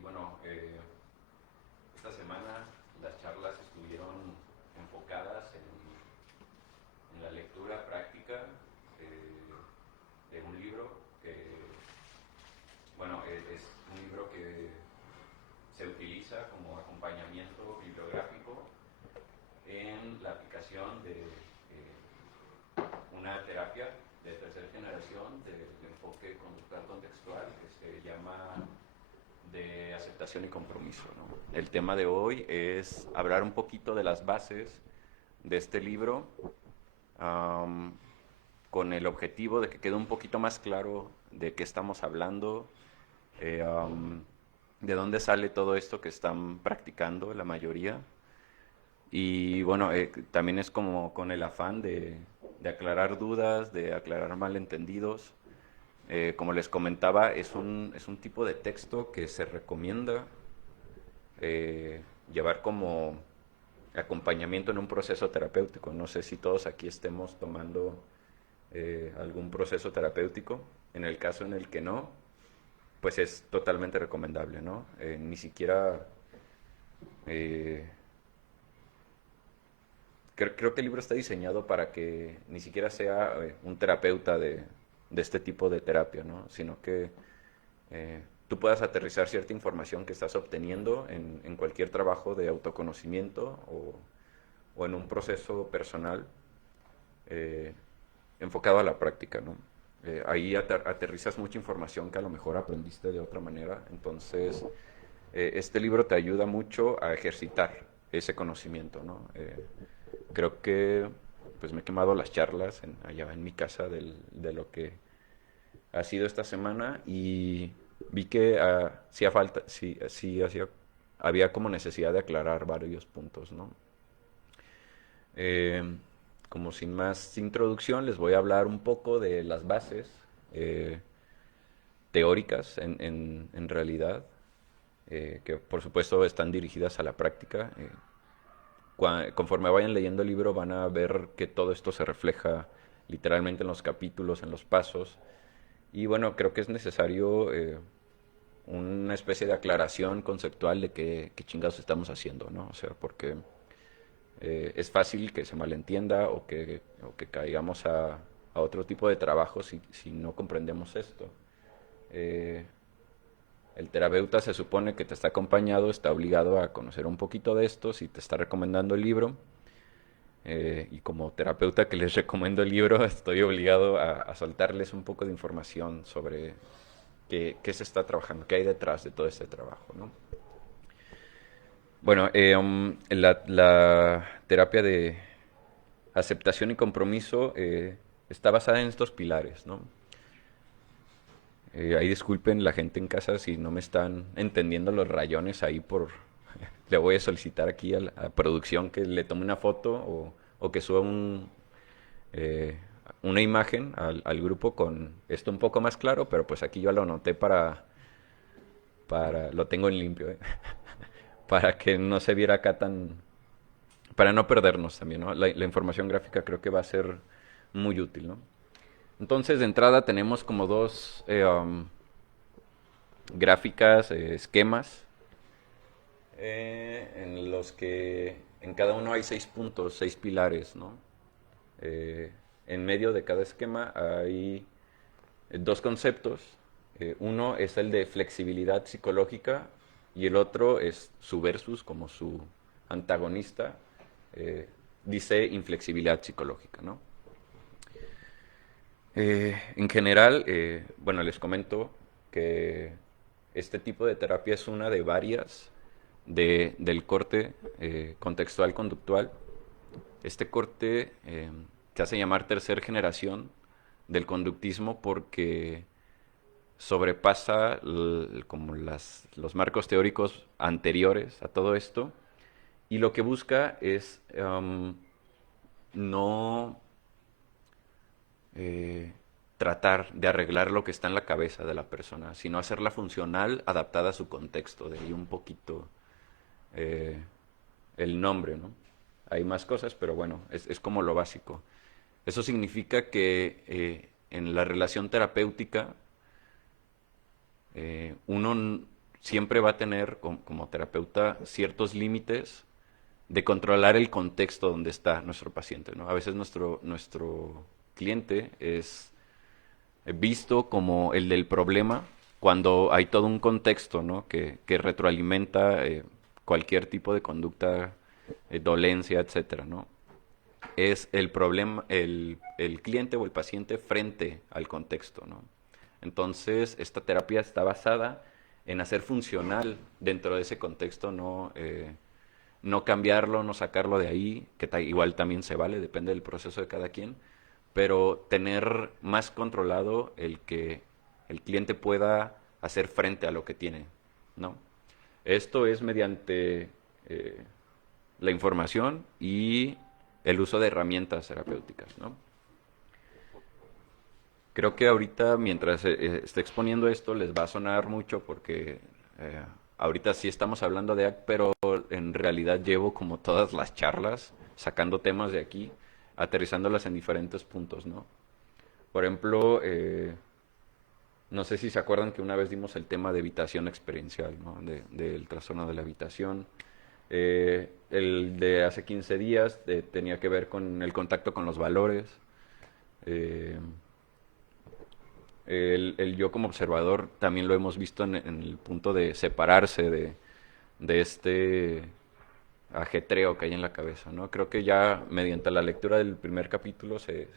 Y bueno, esta semana las charlas estuvieron enfocadas en la lectura práctica de un libro que, bueno, es un libro que se utiliza como acompañamiento bibliográfico en la aplicación de una terapia de tercera generación del enfoque conductual contextual que se llama de aceptación y compromiso, ¿no? El tema de hoy es hablar un poquito de las bases de este libro, um, con el objetivo de que quede un poquito más claro de qué estamos hablando, eh, um, de dónde sale todo esto que están practicando la mayoría. Y bueno, también es como con el afán de aclarar dudas, de aclarar malentendidos. Como les comentaba, es un tipo de texto que se recomienda llevar como acompañamiento en un proceso terapéutico. No sé si todos aquí estemos tomando algún proceso terapéutico. En el caso en el que no, pues es totalmente recomendable, ¿no? Ni siquiera... eh, creo que el libro está diseñado para que ni siquiera sea un terapeuta de este tipo de terapia, ¿no? Sino que tú puedas aterrizar cierta información que estás obteniendo en cualquier trabajo de autoconocimiento o en un proceso personal eh, enfocado a la práctica, ¿no? Ahí aterrizas mucha información que a lo mejor aprendiste de otra manera. Entonces, este libro te ayuda mucho a ejercitar ese conocimiento, ¿no? Creo que pues me he quemado las charlas allá en mi casa de lo que ha sido esta semana y vi que había como necesidad de aclarar varios puntos, ¿no? Eh, Como sin más introducción, les voy a hablar un poco de las bases eh, teóricas en realidad, que por supuesto están dirigidas a la práctica. Conforme vayan leyendo el libro van a ver que todo esto se refleja literalmente en los capítulos, en los pasos. Y bueno, creo que es necesario una especie de aclaración conceptual de qué chingados estamos haciendo, ¿no? O sea, porque es fácil que se malentienda o que caigamos a otro tipo de trabajo si no comprendemos esto. Eh, el terapeuta se supone que te está acompañado, está obligado a conocer un poquito de esto, si te está recomendando el libro. Y como terapeuta que les recomiendo el libro, estoy obligado a soltarles un poco de información sobre qué se está trabajando, qué hay detrás de todo este trabajo, ¿no? Bueno, la terapia de aceptación y compromiso está basada en estos pilares, ¿no? Ahí disculpen la gente en casa si no me están entendiendo los rayones ahí por... Le voy a solicitar aquí a la producción que le tome una foto o que suba eh, una imagen al grupo con esto un poco más claro, pero pues aquí yo lo anoté lo tengo en limpio, para que no se viera acá tan, para no perdernos también, ¿no? La información gráfica creo que va a ser muy útil, ¿no? Entonces, de entrada tenemos como dos gráficas, esquemas, en los que en cada uno hay 6 puntos, 6 pilares, ¿no? En medio de cada esquema hay dos conceptos. Uno es el de flexibilidad psicológica y el otro es su versus, como su antagonista, eh, dice inflexibilidad psicológica, ¿no? En general, bueno, les comento que este tipo de terapia es una de varias del corte contextual conductual. Este corte se hace llamar tercer generación del conductismo porque sobrepasa como los marcos teóricos anteriores a todo esto y lo que busca es no eh, tratar de arreglar lo que está en la cabeza de la persona, sino hacerla funcional, adaptada a su contexto, de ahí un poquito eh, el nombre, ¿no? Hay más cosas, pero bueno, es como lo básico. Eso significa que en la relación terapéutica uno siempre va a tener como terapeuta ciertos límites de controlar el contexto donde está nuestro paciente, ¿no? A veces nuestro cliente es visto como el del problema cuando hay todo un contexto, ¿no? que retroalimenta cualquier tipo de conducta, dolencia, etcétera, ¿no? Es el problema, el cliente o el paciente frente al contexto, ¿no? Entonces, esta terapia está basada en hacer funcional dentro de ese contexto, no cambiarlo, no sacarlo de ahí, que igual también se vale, depende del proceso de cada quien, pero tener más controlado el que el cliente pueda hacer frente a lo que tiene, ¿no? Esto es mediante la información y el uso de herramientas terapéuticas, ¿no? Creo que ahorita, mientras esté exponiendo esto, les va a sonar mucho porque ahorita sí estamos hablando de ACT, pero en realidad llevo como todas las charlas sacando temas de aquí, aterrizándolas en diferentes puntos, ¿no? Por ejemplo, no sé si se acuerdan que una vez dimos el tema de evitación experiencial, ¿no? Del trastorno de la evitación. El de hace 15 días tenía que ver con el contacto con los valores. Eh, el yo como observador también lo hemos visto en el punto de separarse de este ajetreo que hay en la cabeza, ¿no? Creo que ya mediante la lectura del primer capítulo se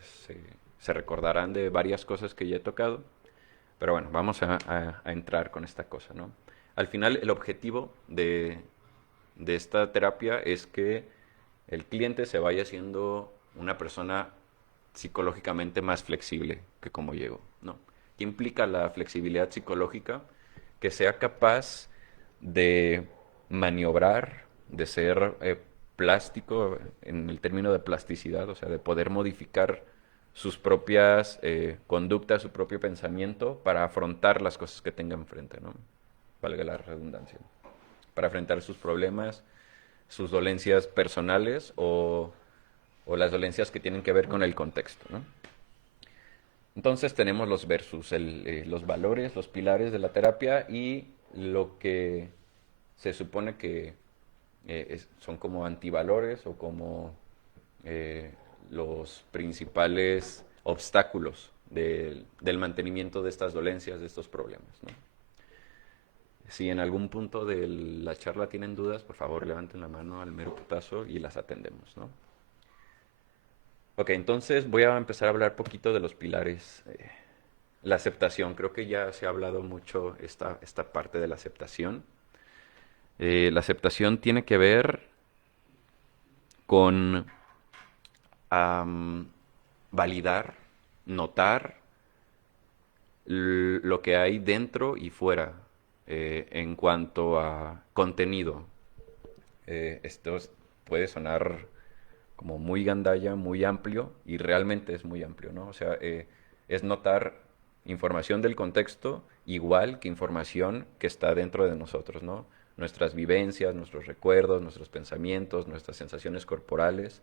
recordarán de varias cosas que ya he tocado, pero bueno, vamos a entrar con esta cosa, ¿no? Al final, el objetivo de esta terapia es que el cliente se vaya siendo una persona psicológicamente más flexible que como llegó, ¿no? ¿Qué implica la flexibilidad psicológica? Que sea capaz de maniobrar, de ser plástico en el término de plasticidad, o sea, de poder modificar sus propias conductas, su propio pensamiento para afrontar las cosas que tenga enfrente, ¿no? Valga la redundancia. Para enfrentar sus problemas, sus dolencias personales o las dolencias que tienen que ver con el contexto, ¿no? Entonces tenemos los versus, los valores, los pilares de la terapia y lo que se supone que son como antivalores o como eh, los principales obstáculos del mantenimiento de estas dolencias, de estos problemas, ¿no? Si en algún punto de la charla tienen dudas, por favor levanten la mano al mero putazo y las atendemos, ¿no? Ok, entonces voy a empezar a hablar poquito de los pilares. La aceptación, creo que ya se ha hablado mucho esta parte de la aceptación. La aceptación tiene que ver con validar, notar lo que hay dentro y fuera en cuanto a contenido. Esto puede sonar como muy gandalla, muy amplio, y realmente es muy amplio, ¿no? O sea, es notar información del contexto igual que información que está dentro de nosotros, ¿no? Nuestras vivencias, nuestros recuerdos, nuestros pensamientos, nuestras sensaciones corporales.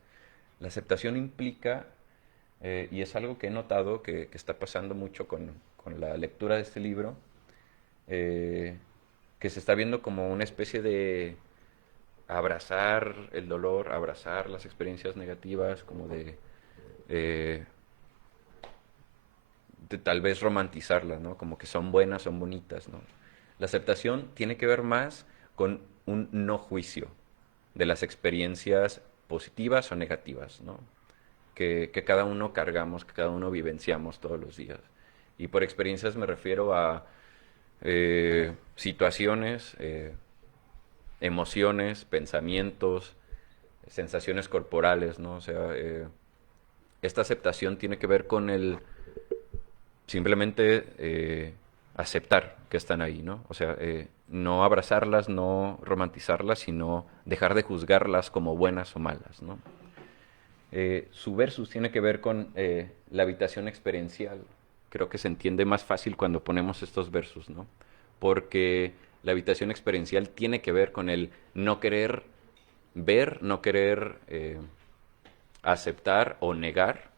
La aceptación implica, y es algo que he notado que está pasando mucho con la lectura de este libro, eh, que se está viendo como una especie de abrazar el dolor, abrazar las experiencias negativas, como eh, de tal vez romantizarlas, ¿no? Como que son buenas, son bonitas, ¿no? La aceptación tiene que ver más con un no juicio de las experiencias positivas o negativas, ¿no? Que cada uno cargamos, que cada uno vivenciamos todos los días. Y por experiencias me refiero a situaciones, emociones, pensamientos, sensaciones corporales, ¿no? O sea, esta aceptación tiene que ver con el simplemente aceptar que están ahí, ¿no? O sea, no abrazarlas, no romantizarlas, sino dejar de juzgarlas como buenas o malas, ¿no? Su versus tiene que ver con la habitación experiencial. Creo que se entiende más fácil cuando ponemos estos versus, ¿no? Porque la habitación experiencial tiene que ver con el no querer ver, no querer aceptar o negar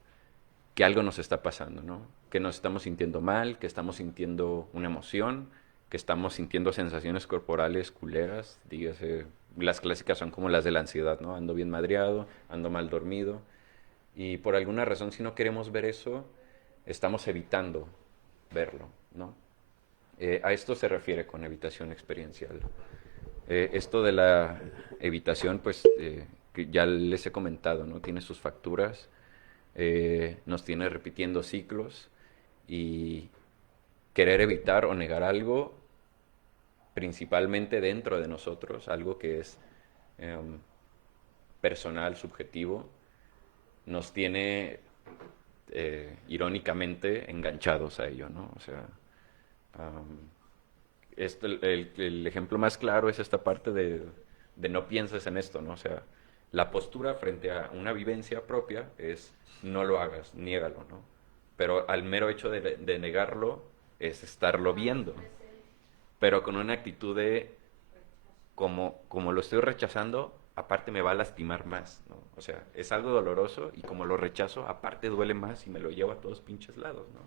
que algo nos está pasando, ¿no? Que nos estamos sintiendo mal, que estamos sintiendo una emoción, que estamos sintiendo sensaciones corporales culeras, dígase, las clásicas son como las de la ansiedad, ¿no? Ando bien madreado, ando mal dormido, y por alguna razón si no queremos ver eso, estamos evitando verlo, ¿no? A esto se refiere con evitación experiencial. Esto de la evitación, pues, que ya les he comentado, ¿no? Tiene sus facturas, nos tiene repitiendo ciclos y querer evitar o negar algo, principalmente dentro de nosotros, algo que es em, personal, subjetivo, nos tiene irónicamente enganchados a ello, ¿no? O sea, um, el ejemplo más claro es esta parte de no pienses en esto, ¿no? O sea, la postura frente a una vivencia propia es no lo hagas, niégalo, ¿no? Pero al mero hecho de negarlo es estarlo viendo, pero con una actitud de como lo estoy rechazando, aparte me va a lastimar más, ¿no? O sea, es algo doloroso y como lo rechazo, aparte duele más y me lo llevo a todos pinches lados, ¿no?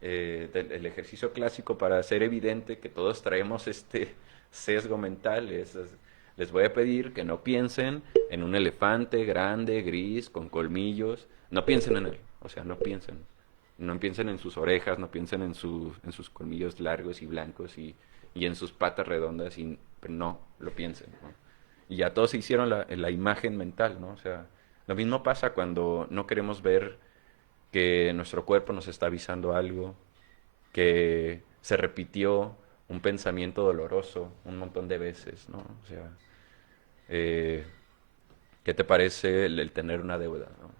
El ejercicio clásico para hacer evidente que todos traemos este sesgo mental les voy a pedir que no piensen en un elefante grande, gris, con colmillos, no piensen en él, o sea, no piensen en sus orejas, no piensen en sus colmillos largos y blancos y en sus patas redondas, y no lo piensen, ¿no? Y ya todos se hicieron la imagen mental, ¿no? O sea, lo mismo pasa cuando no queremos ver que nuestro cuerpo nos está avisando algo, que se repitió un pensamiento doloroso un montón de veces, ¿no? O sea, eh, ¿qué te parece el tener una deuda, ¿no?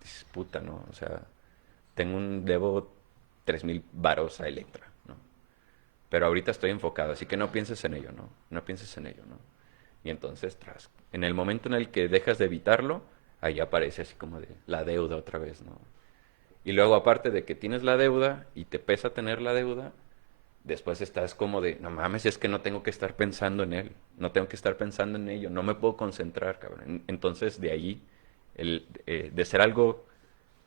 Dices, puta, ¿no? O sea, debo 3,000 varos a Electra, ¿no? Pero ahorita estoy enfocado, así que no pienses en ello, ¿no? No pienses en ello, ¿no? Y entonces, en el momento en el que dejas de evitarlo, ahí aparece así como de la deuda otra vez, ¿no? Y luego, aparte de que tienes la deuda y te pesa tener la deuda, después estás como de, no mames, es que no tengo que estar pensando en él, no tengo que estar pensando en ello, no me puedo concentrar, cabrón. Entonces, de ahí, de ser algo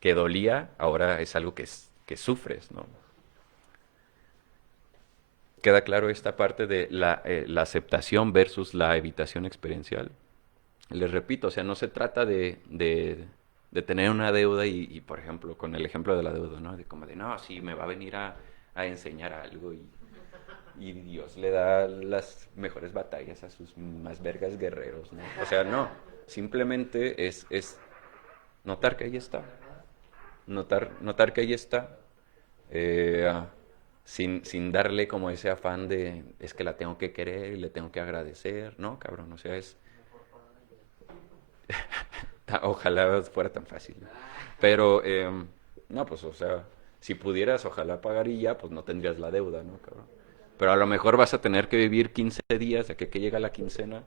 que dolía, ahora es algo que sufres, ¿no? Queda claro esta parte de la aceptación versus la evitación experiencial. Les repito, o sea, no se trata de tener una deuda por ejemplo, con el ejemplo de la deuda, ¿no? De como de, no, sí, me va a venir a enseñar algo y Dios le da las mejores batallas a sus más vergas guerreros, ¿no? O sea, no, simplemente es notar que ahí está, notar que ahí está, eh, sin darle como ese afán de, es que la tengo que querer y le tengo que agradecer, ¿no, cabrón? O sea, ojalá fuera tan fácil. Pero, no, pues, o sea, si pudieras, ojalá pagar y ya, pues no tendrías la deuda, ¿no, cabrón? Pero a lo mejor vas a tener que vivir 15 días de que llega la quincena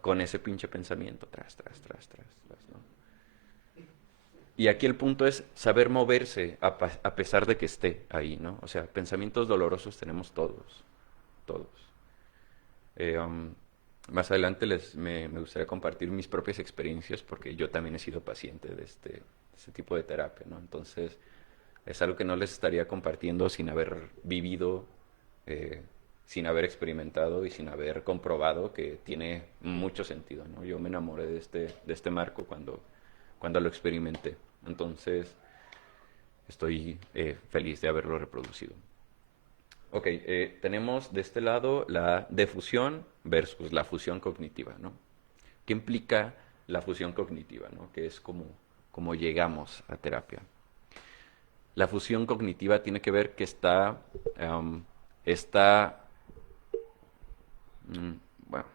con ese pinche pensamiento, tras, ¿no? Y aquí el punto es saber moverse a pesar de que esté ahí, ¿no? O sea, pensamientos dolorosos tenemos todos, todos. Eh, um, Más adelante me gustaría compartir mis propias experiencias porque yo también he sido paciente de este tipo de terapia, ¿no? Entonces, es algo que no les estaría compartiendo sin haber vivido, eh, sin haber experimentado y sin haber comprobado que tiene mucho sentido, ¿no? Yo me enamoré de este marco cuando lo experimenté. Entonces, estoy feliz de haberlo reproducido. Ok, tenemos de este lado la defusión versus la fusión cognitiva, ¿no? ¿Qué implica la fusión cognitiva, ¿no? Que es como llegamos a terapia. La fusión cognitiva tiene que ver que está, mm, bueno,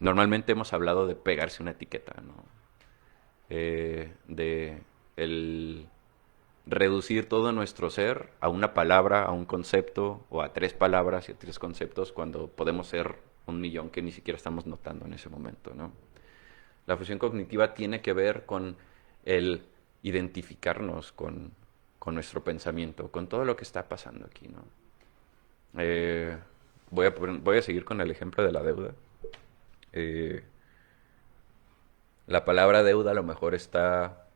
normalmente hemos hablado de pegarse una etiqueta, ¿no? De el reducir todo nuestro ser a una palabra, a un concepto, o a 3 palabras y a 3 conceptos, cuando podemos ser 1,000,000 que ni siquiera estamos notando en ese momento, ¿no? La fusión cognitiva tiene que ver con el identificarnos con nuestro pensamiento, con todo lo que está pasando aquí, ¿no? Eh, voy a seguir con el ejemplo de la deuda. Eh, la palabra deuda a lo mejor está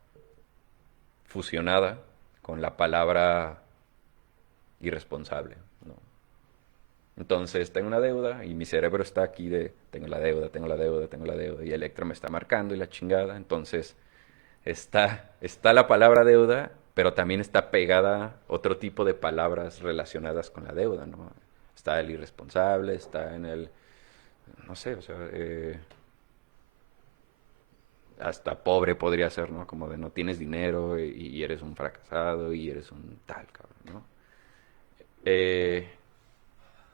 fusionada con la palabra irresponsable, ¿no? Entonces tengo una deuda y mi cerebro está aquí de tengo la deuda, tengo la deuda, tengo la deuda y Electro me está marcando y la chingada. Entonces está la palabra deuda, pero también está pegada otro tipo de palabras relacionadas con la deuda, ¿no? Está el irresponsable, está en el, no sé, o sea, hasta pobre podría ser, ¿no? Como de no tienes dinero y eres un fracasado y eres un tal, cabrón, ¿no? Eh,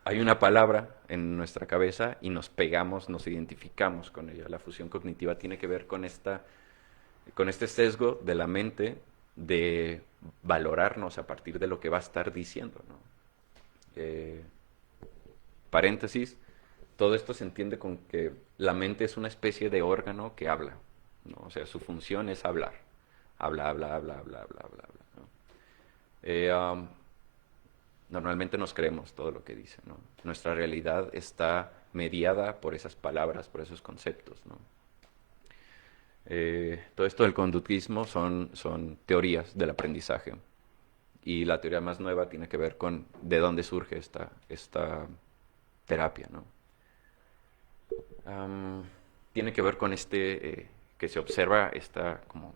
Hay una palabra en nuestra cabeza y nos pegamos, nos identificamos con ella. La fusión cognitiva tiene que ver con este sesgo de la mente de valorarnos a partir de lo que va a estar diciendo, ¿no? Eh, Paréntesis, todo esto se entiende con que la mente es una especie de órgano que habla, ¿no? O sea, su función es hablar. Habla, habla, habla, habla, habla, habla, habla, ¿no? Eh, um, Normalmente nos creemos todo lo que dice, ¿no? Nuestra realidad está mediada por esas palabras, por esos conceptos, ¿no? Todo esto del conductismo son teorías del aprendizaje y la teoría más nueva tiene que ver con de dónde surge esta terapia, ¿no? Am, Tiene que ver con que se observa como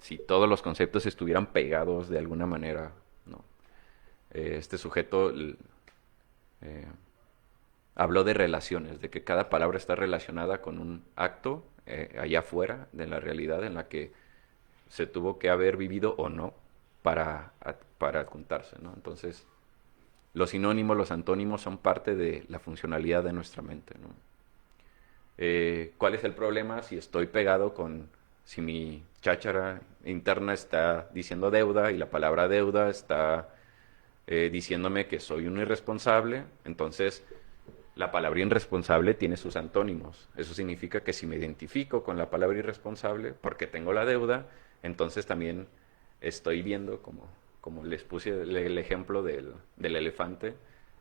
si todos los conceptos estuvieran pegados de alguna manera, ¿no? Este sujeto eh, habló de relaciones, de que cada palabra está relacionada con un acto allá afuera de la realidad en la que se tuvo que haber vivido o no para adjuntarse, ¿no? Entonces, los sinónimos, los antónimos son parte de la funcionalidad de nuestra mente, ¿no? ¿Cuál es el problema si estoy pegado si mi cháchara interna está diciendo deuda y la palabra deuda está diciéndome que soy un irresponsable? Entonces, la palabra irresponsable tiene sus antónimos. Eso significa que si me identifico con la palabra irresponsable, porque tengo la deuda, entonces también estoy viendo, como les puse el ejemplo del elefante,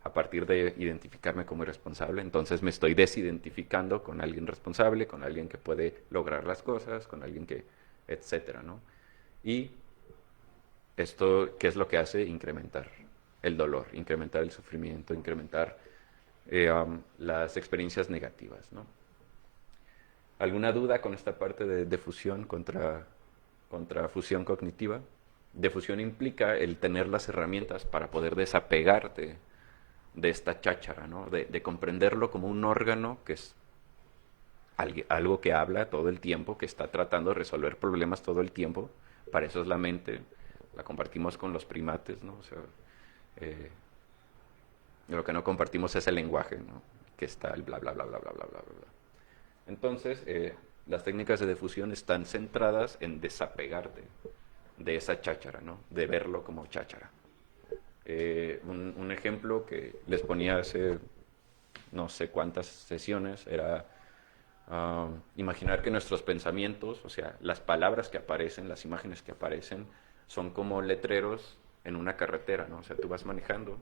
a partir de identificarme como irresponsable, entonces me estoy desidentificando con alguien responsable, con alguien que puede lograr las cosas, con alguien que, etcétera, ¿no? Y esto, ¿qué es lo que hace? Incrementar el dolor, incrementar el sufrimiento, incrementar las experiencias negativas, ¿no? ¿Alguna duda con esta parte de fusión contra fusión cognitiva? Defusión implica el tener las herramientas para poder desapegarte de esta cháchara, ¿no? De comprenderlo como un órgano que es algo que habla todo el tiempo, que está tratando de resolver problemas todo el tiempo. Para eso es la mente. La compartimos con los primates, ¿no? O sea, eh, lo que no compartimos es el lenguaje, ¿no? Que está el bla, bla, bla, bla, bla, bla, bla, bla. Entonces, las técnicas de difusión están centradas en desapegarte de esa cháchara, ¿no? De verlo como cháchara. Un ejemplo que les ponía hace no sé cuántas sesiones era imaginar que nuestros pensamientos, o sea, las palabras que aparecen, las imágenes que aparecen, son como letreros en una carretera, ¿no? O sea, tú vas manejando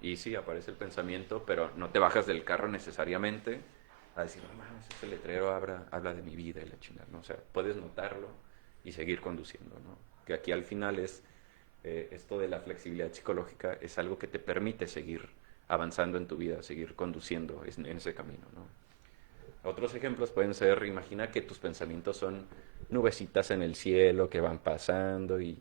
y sí, aparece el pensamiento, pero no te bajas del carro necesariamente a decir, no mames, ese letrero habla de mi vida y la chingada, ¿no? O sea, puedes notarlo y seguir conduciendo, ¿no? Que aquí al final esto de la flexibilidad psicológica es algo que te permite seguir avanzando en tu vida, seguir conduciendo en ese camino, ¿no? Otros ejemplos pueden ser, imagina que tus pensamientos son nubecitas en el cielo que van pasando y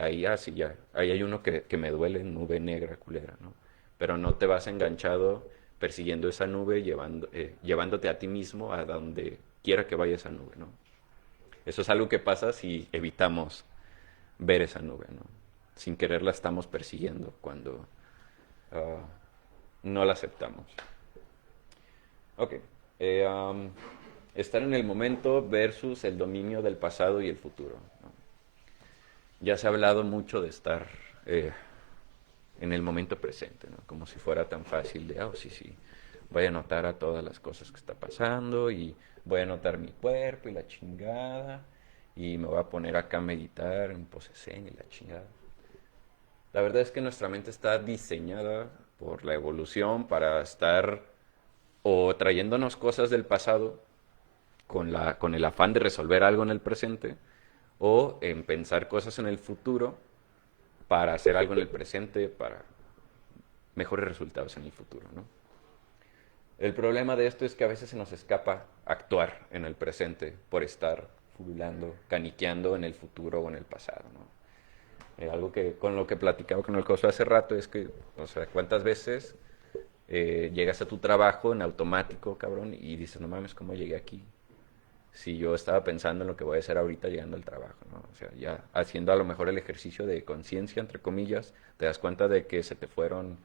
ahí así ya, ahí hay uno que me duele, nube negra, culera, ¿no? Pero no te vas enganchado persiguiendo esa nube, llevándote a ti mismo a donde quiera que vaya esa nube, ¿no? Eso es algo que pasa si evitamos ver esa nube, ¿no? Sin querer la estamos persiguiendo cuando no la aceptamos. Ok. Eh, um, Estar en el momento versus el dominio del pasado y el futuro, ¿no? Ya se ha hablado mucho de estar en el momento presente, ¿no? Como si fuera tan fácil de, oh, sí, sí, voy a notar a todas las cosas que está pasando y voy a notar mi cuerpo y la chingada y me voy a poner acá a meditar en pose zen y la chingada. La verdad es que nuestra mente está diseñada por la evolución para estar o trayéndonos cosas del pasado con el afán de resolver algo en el presente o en pensar cosas en el futuro para hacer algo en el presente, para mejores resultados en el futuro, ¿no? El problema de esto es que a veces se nos escapa actuar en el presente por estar fululando, caniqueando en el futuro o en el pasado, ¿no? Algo que con lo que platicaba con el coso hace rato es que, o sea, ¿cuántas veces llegas a tu trabajo en automático, cabrón, y dices, no mames, ¿cómo llegué aquí? Si yo estaba pensando en lo que voy a hacer ahorita llegando al trabajo, ¿no? O sea, ya haciendo a lo mejor el ejercicio de conciencia, entre comillas, te das cuenta de que se te fueron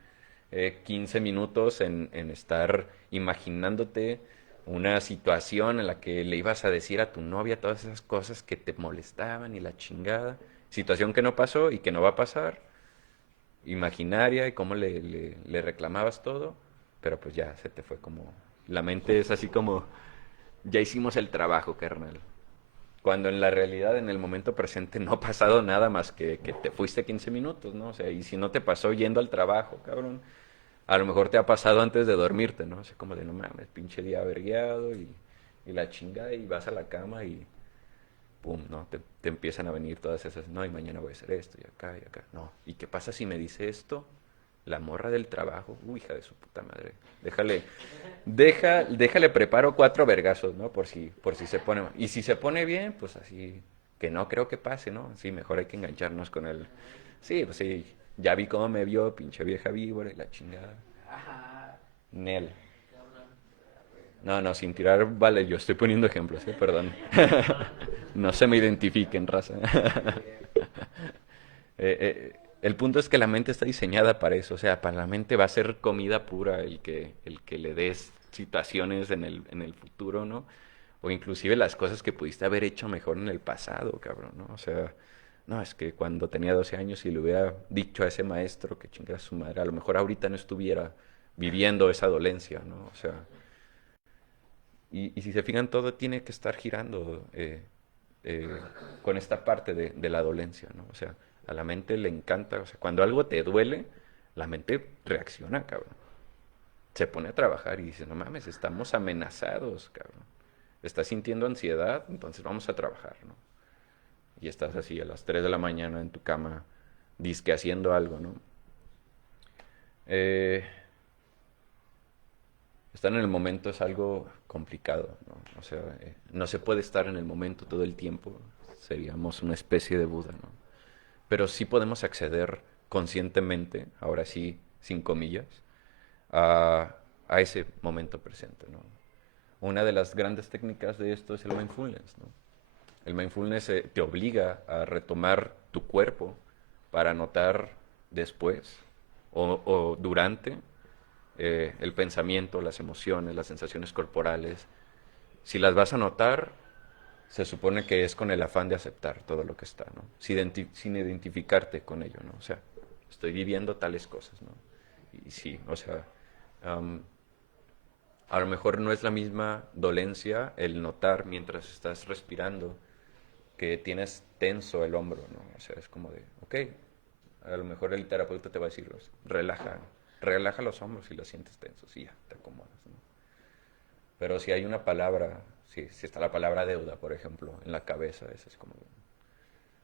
15 minutos en estar imaginándote una situación en la que le ibas a decir a tu novia todas esas cosas que te molestaban y la chingada. Situación que no pasó y que no va a pasar, imaginaria y cómo le reclamabas todo, pero pues ya se te fue como... La mente es así como, ya hicimos el trabajo, carnal. Cuando en la realidad, en el momento presente, no ha pasado nada más que te fuiste 15 minutos, ¿no? O sea, y si no te pasó yendo al trabajo, cabrón, a lo mejor te ha pasado antes de dormirte, ¿no? O sea, como de, no mames, pinche día avergueado y la chingada y vas a la cama y pum, ¿no? Te empiezan a venir todas esas, no, y mañana voy a hacer esto y acá, no. ¿Y qué pasa si me dice esto? La morra del trabajo, uy, hija de su puta madre. Déjale preparo 4 vergazos, ¿no? Por si se pone mal. Y si se pone bien, pues así, que no creo que pase, ¿no? Sí, mejor hay que engancharnos con él. Sí, pues sí, ya vi cómo me vio, pinche vieja víbora y la chingada. Nel. No, no, sin tirar, vale, yo estoy poniendo ejemplos, perdón. No se me identifiquen, raza. El punto es que la mente está diseñada para eso, o sea, para la mente va a ser comida pura el que le des situaciones en el futuro, ¿no? O inclusive las cosas que pudiste haber hecho mejor en el pasado, cabrón, ¿no? O sea, no, es que cuando tenía 12 años y le hubiera dicho a ese maestro que chingara su madre, a lo mejor ahorita no estuviera viviendo esa dolencia, ¿no? O sea, y si se fijan, todo tiene que estar girando eh, con esta parte de la dolencia, ¿no? O sea, a la mente le encanta, o sea, cuando algo te duele, la mente reacciona, cabrón. Se pone a trabajar y dice, no mames, estamos amenazados, cabrón. Estás sintiendo ansiedad, entonces vamos a trabajar, ¿no? Y estás así a las 3 de la mañana en tu cama, disque haciendo algo, ¿no? Eh, Estar en el momento es algo complicado, ¿no? O sea, no se puede estar en el momento todo el tiempo. Seríamos una especie de Buda, ¿no? Pero sí podemos acceder conscientemente, ahora sí, sin comillas, a, a ese momento presente, ¿no? Una de las grandes técnicas de esto es el mindfulness, ¿no? El mindfulness te obliga a retomar tu cuerpo para notar después o durante el pensamiento, las emociones, las sensaciones corporales. Si las vas a notar, se supone que es con el afán de aceptar todo lo que está, ¿no? Sin identificarte con ello, ¿no? O sea, estoy viviendo tales cosas, ¿no? Y sí, o sea, um, a lo mejor no es la misma dolencia el notar mientras estás respirando que tienes tenso el hombro, ¿no? O sea, es como de, ok, a lo mejor el terapeuta te va a decir, relaja los hombros y los sientes tensos y ya, te acomodas, ¿no? Pero si hay una palabra, si está la palabra deuda, por ejemplo, en la cabeza, es como,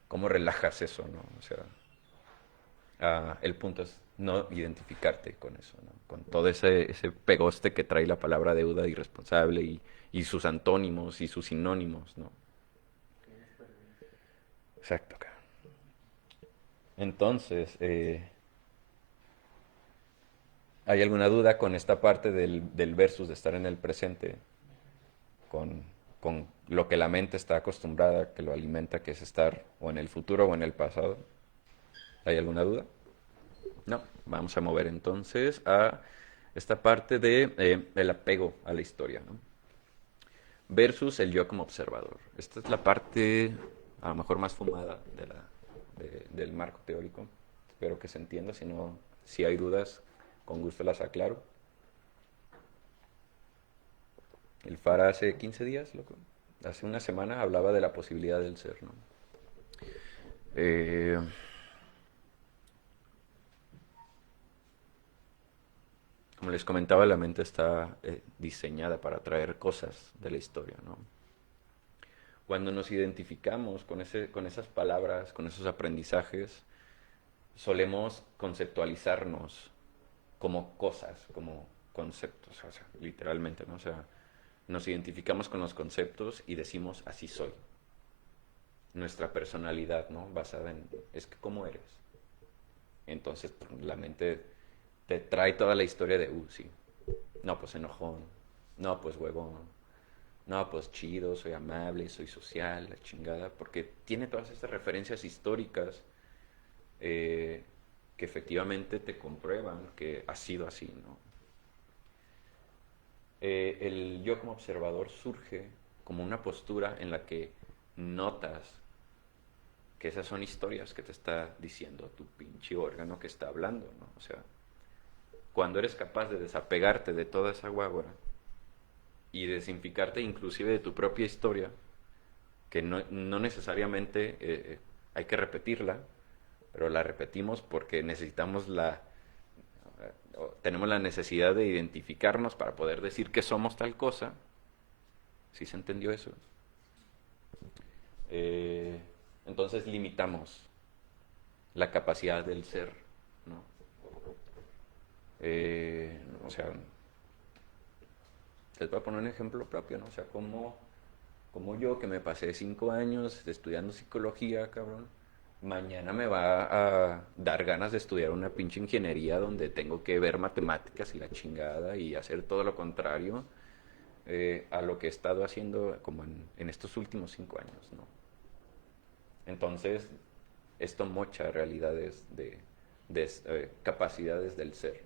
¿cómo relajas eso, no? O sea, el punto es no identificarte con eso, ¿no? Con todo ese pegoste que trae la palabra deuda irresponsable y sus antónimos y sus sinónimos, ¿no? Exacto, cara. Entonces, ¿hay alguna duda con esta parte del versus de estar en el presente, con, con lo que la mente está acostumbrada, que lo alimenta, que es estar o en el futuro o en el pasado? ¿Hay alguna duda? No. Vamos a mover entonces a esta parte de el apego a la historia, ¿no? Versus el yo como observador. Esta es la parte a lo mejor más fumada del marco teórico. Espero que se entienda. Si no, si hay dudas, con gusto las aclaro. El Fara hace 15 días, loco, hace una semana hablaba de la posibilidad del ser, ¿no? Eh, Como les comentaba, la mente está diseñada para traer cosas de la historia, ¿no? Cuando nos identificamos con esas palabras, con esos aprendizajes, solemos conceptualizarnos como cosas, como conceptos, o sea, literalmente, ¿no? O sea, nos identificamos con los conceptos y decimos, así soy. Nuestra personalidad, ¿no? Basada en, es que cómo eres. Entonces, la mente te trae toda la historia de, sí, no, pues enojón, no, pues huevón, no, pues chido, soy amable, soy social, la chingada, porque tiene todas estas referencias históricas eh, que efectivamente te comprueban que ha sido así, ¿no? El yo como observador surge como una postura en la que notas que esas son historias que te está diciendo tu pinche órgano que está hablando, ¿no? O sea, cuando eres capaz de desapegarte de toda esa guagua y desinficarte inclusive de tu propia historia, que no necesariamente hay que repetirla, pero la repetimos porque necesitamos tenemos la necesidad de identificarnos para poder decir que somos tal cosa. ¿Sí se entendió eso? Eh, entonces limitamos la capacidad del ser, ¿no? O sea, les voy a poner un ejemplo propio, ¿no? O sea, como yo que me pasé 5 años estudiando psicología, cabrón, mañana me va a dar ganas de estudiar una pinche ingeniería donde tengo que ver matemáticas y la chingada y hacer todo lo contrario a lo que he estado haciendo como en estos últimos 5 años, ¿no? Entonces, esto mocha realidades de capacidades del ser,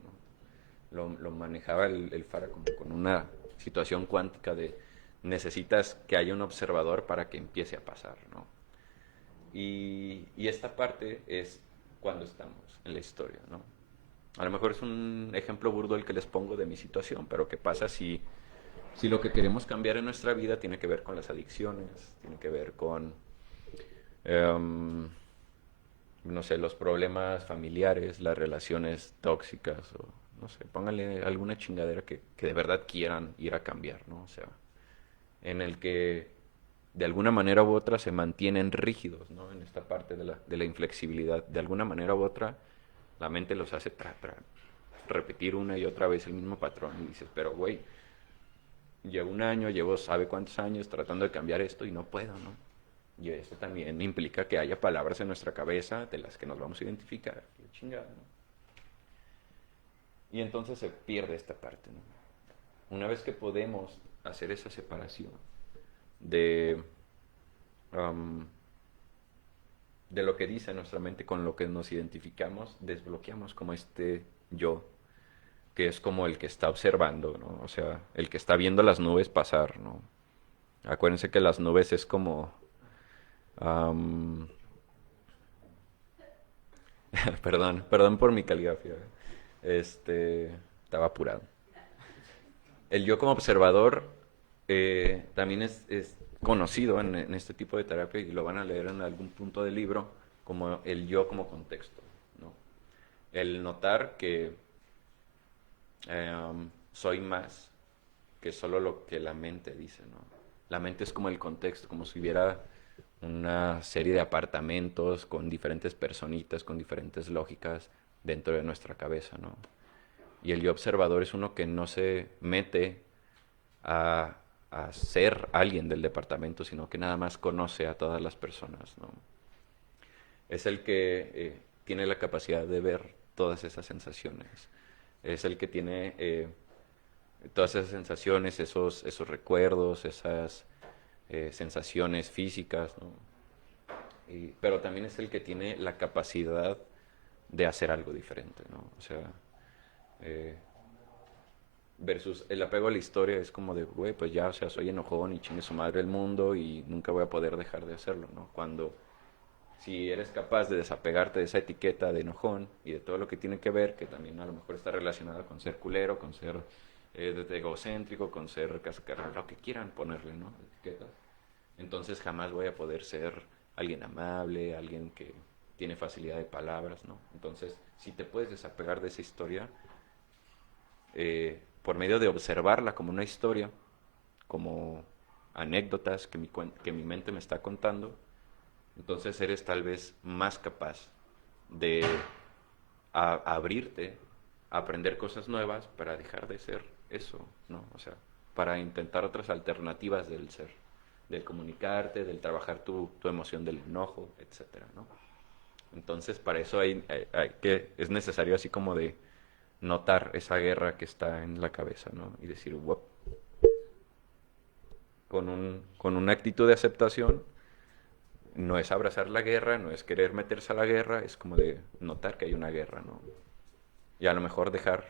¿no? Lo manejaba el Fara como con una situación cuántica de necesitas que haya un observador para que empiece a pasar, ¿no? Y esta parte es cuando estamos en la historia, ¿no? A lo mejor es un ejemplo burdo el que les pongo de mi situación, pero ¿qué pasa si lo que queremos cambiar en nuestra vida tiene que ver con las adicciones, tiene que ver con, um, no sé, los problemas familiares, las relaciones tóxicas, o no sé, pónganle alguna chingadera que de verdad quieran ir a cambiar, ¿no? O sea, en el que de alguna manera u otra se mantienen rígidos, ¿no? En esta parte de la inflexibilidad. De alguna manera u otra, la mente los hace repetir una y otra vez el mismo patrón. Y dices, pero güey, llevo un año, llevo sabe cuántos años tratando de cambiar esto y no puedo, ¿no? Y eso también implica que haya palabras en nuestra cabeza de las que nos vamos a identificar. Qué chingada, ¿no? Y entonces se pierde esta parte, ¿no? Una vez que podemos hacer esa separación de um, de lo que dice nuestra mente con lo que nos identificamos, desbloqueamos como este yo, que es como el que está observando, ¿no? O sea, el que está viendo las nubes pasar, ¿no? Acuérdense que las nubes es como... um, perdón por mi caligrafía. Estaba apurado. El yo como observador también es conocido en este tipo de terapia y lo van a leer en algún punto del libro como el yo como contexto, ¿no? El notar que soy más que solo lo que la mente dice, ¿no? La mente es como el contexto, como si hubiera una serie de apartamentos con diferentes personitas, con diferentes lógicas dentro de nuestra cabeza, ¿no? Y el yo observador es uno que no se mete a, a ser alguien del departamento, sino que nada más conoce a todas las personas, ¿no? Es el que tiene la capacidad de ver todas esas sensaciones. Es el que tiene todas esas sensaciones, esos recuerdos, esas sensaciones físicas, ¿no? Pero también es el que tiene la capacidad de hacer algo diferente, ¿no? O sea, eh, versus el apego a la historia es como de, güey, pues ya, o sea, soy enojón y chingue su madre el mundo y nunca voy a poder dejar de hacerlo, ¿no? Cuando si eres capaz de desapegarte de esa etiqueta de enojón y de todo lo que tiene que ver, que también a lo mejor está relacionado con ser culero, con ser egocéntrico, con ser cascarra, lo que quieran ponerle, ¿no? Etiquetas. Entonces jamás voy a poder ser alguien amable, alguien que tiene facilidad de palabras, ¿no? Entonces, si te puedes desapegar de esa historia, por medio de observarla como una historia, como anécdotas que mi mente me está contando, entonces eres tal vez más capaz de abrirte aprender cosas nuevas para dejar de ser eso, ¿no? O sea, para intentar otras alternativas del ser, del comunicarte, del trabajar tu emoción del enojo, etcétera, ¿no? Entonces, para eso es necesario así como de notar esa guerra que está en la cabeza, ¿no? Y decir, wow, con una actitud de aceptación, no es abrazar la guerra, no es querer meterse a la guerra, es como de notar que hay una guerra, ¿no? Y a lo mejor dejar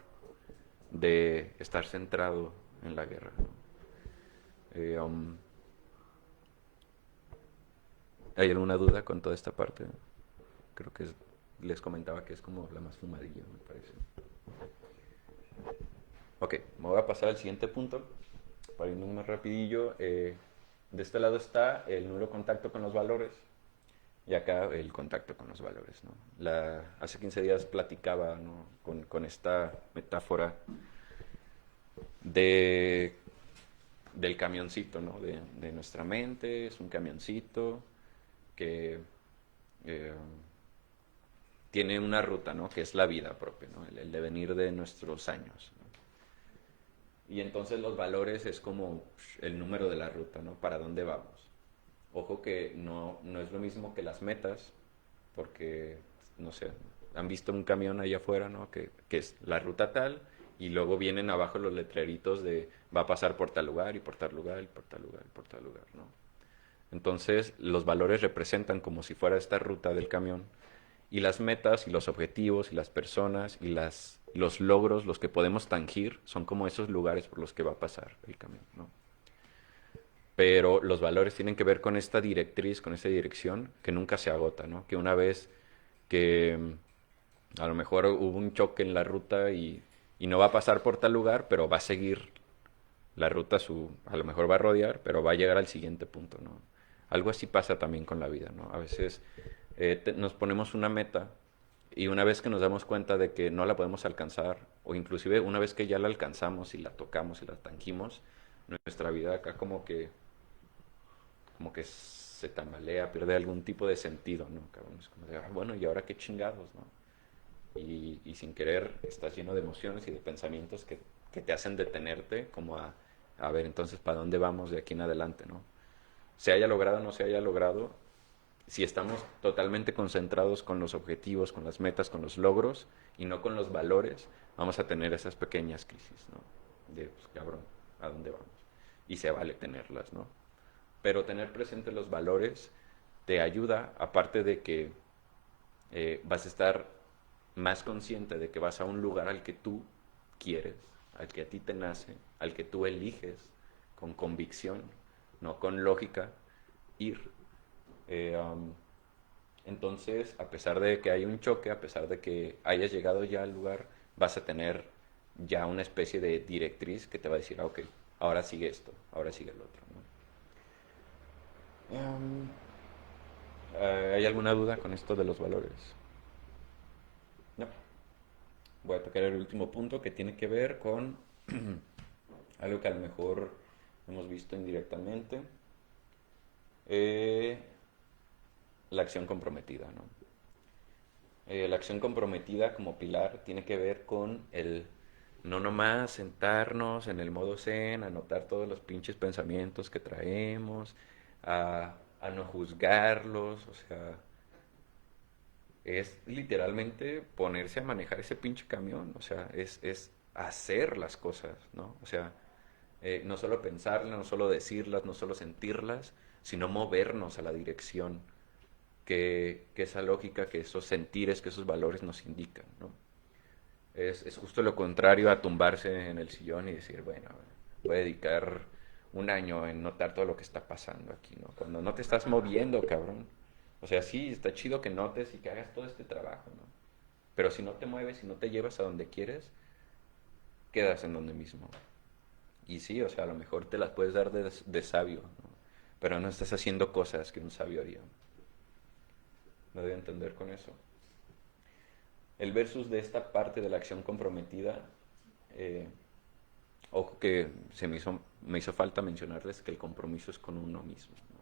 de estar centrado en la guerra, ¿no? Eh, um, ¿Hay alguna duda con toda esta parte? Creo que les comentaba que es como la más fumadilla, me parece. Ok, me voy a pasar al siguiente punto, para irnos más rapidillo. De este lado está el nulo contacto con los valores y acá el contacto con los valores, ¿no? Hace 15 días platicaba, ¿no? con esta metáfora de, del camioncito, ¿no? De nuestra mente, es un camioncito que eh, tiene una ruta, ¿no? Que es la vida propia, ¿no? El devenir de nuestros años, ¿no? Y entonces los valores es como el número de la ruta, ¿no? Para dónde vamos. Ojo que no es lo mismo que las metas, porque, no sé, han visto un camión allá afuera, ¿no? Que es la ruta tal, y luego vienen abajo los letreritos de va a pasar por tal lugar y por tal lugar y por tal lugar y por tal lugar, ¿no? Entonces, los valores representan como si fuera esta ruta del camión, y las metas y los objetivos y las personas y los logros, los que podemos tangir, son como esos lugares por los que va a pasar el camión, ¿no? Pero los valores tienen que ver con esta directriz, con esta dirección que nunca se agota, ¿no? Que una vez que a lo mejor hubo un choque en la ruta y no va a pasar por tal lugar, pero va a seguir la ruta, a lo mejor va a rodear, pero va a llegar al siguiente punto, ¿no? Algo así pasa también con la vida, ¿no? A veces nos ponemos una meta y una vez que nos damos cuenta de que no la podemos alcanzar, o inclusive una vez que ya la alcanzamos y la tocamos y la tangimos, nuestra vida acá como que se tambalea, pierde algún tipo de sentido, ¿no? Cabrón, es como de, bueno, ¿y ahora qué chingados, no? Y sin querer estás lleno de emociones y de pensamientos que te hacen detenerte, como a ver, entonces, ¿para dónde vamos de aquí en adelante, no? Se haya logrado o no se haya logrado, si estamos totalmente concentrados con los objetivos, con las metas, con los logros y no con los valores, vamos a tener esas pequeñas crisis, ¿no? De, pues, cabrón, ¿a dónde vamos? Y se vale tenerlas, ¿no? Pero tener presentes los valores te ayuda, aparte de que vas a estar más consciente de que vas a un lugar al que tú quieres, al que a ti te nace, al que tú eliges con convicción, no con lógica, ir. Um, entonces, a pesar de que hay un choque, a pesar de que hayas llegado ya al lugar, vas a tener ya una especie de directriz que te va a decir, ah, ok, ahora sigue esto, ahora sigue el otro, ¿no? ¿Hay alguna duda con esto de los valores? No. Voy a tocar el último punto que tiene que ver con algo que a lo mejor hemos visto indirectamente, eh, la acción comprometida, ¿no? La acción comprometida como pilar tiene que ver con el no nomás sentarnos en el modo zen, anotar todos los pinches pensamientos que traemos, a no juzgarlos, o sea, es literalmente ponerse a manejar ese pinche camión, o sea, es hacer las cosas, ¿no? O sea, no solo pensarlas, no solo decirlas, no solo sentirlas, sino movernos a la dirección que esa lógica, que esos sentires, que esos valores nos indican, ¿no? Es justo lo contrario a tumbarse en el sillón y decir, bueno, voy a dedicar un año en notar todo lo que está pasando aquí, ¿no? Cuando no te estás moviendo, cabrón. O sea, sí, está chido que notes y que hagas todo este trabajo, ¿no? Pero si no te mueves, si no te llevas a donde quieres, quedas en donde mismo. Y sí, o sea, a lo mejor te las puedes dar de sabio, ¿no? Pero no estás haciendo cosas que un sabio haría. ¿Me doy a entender con eso? El versus de esta parte de la acción comprometida, eh, ojo que me hizo falta mencionarles que el compromiso es con uno mismo, ¿no?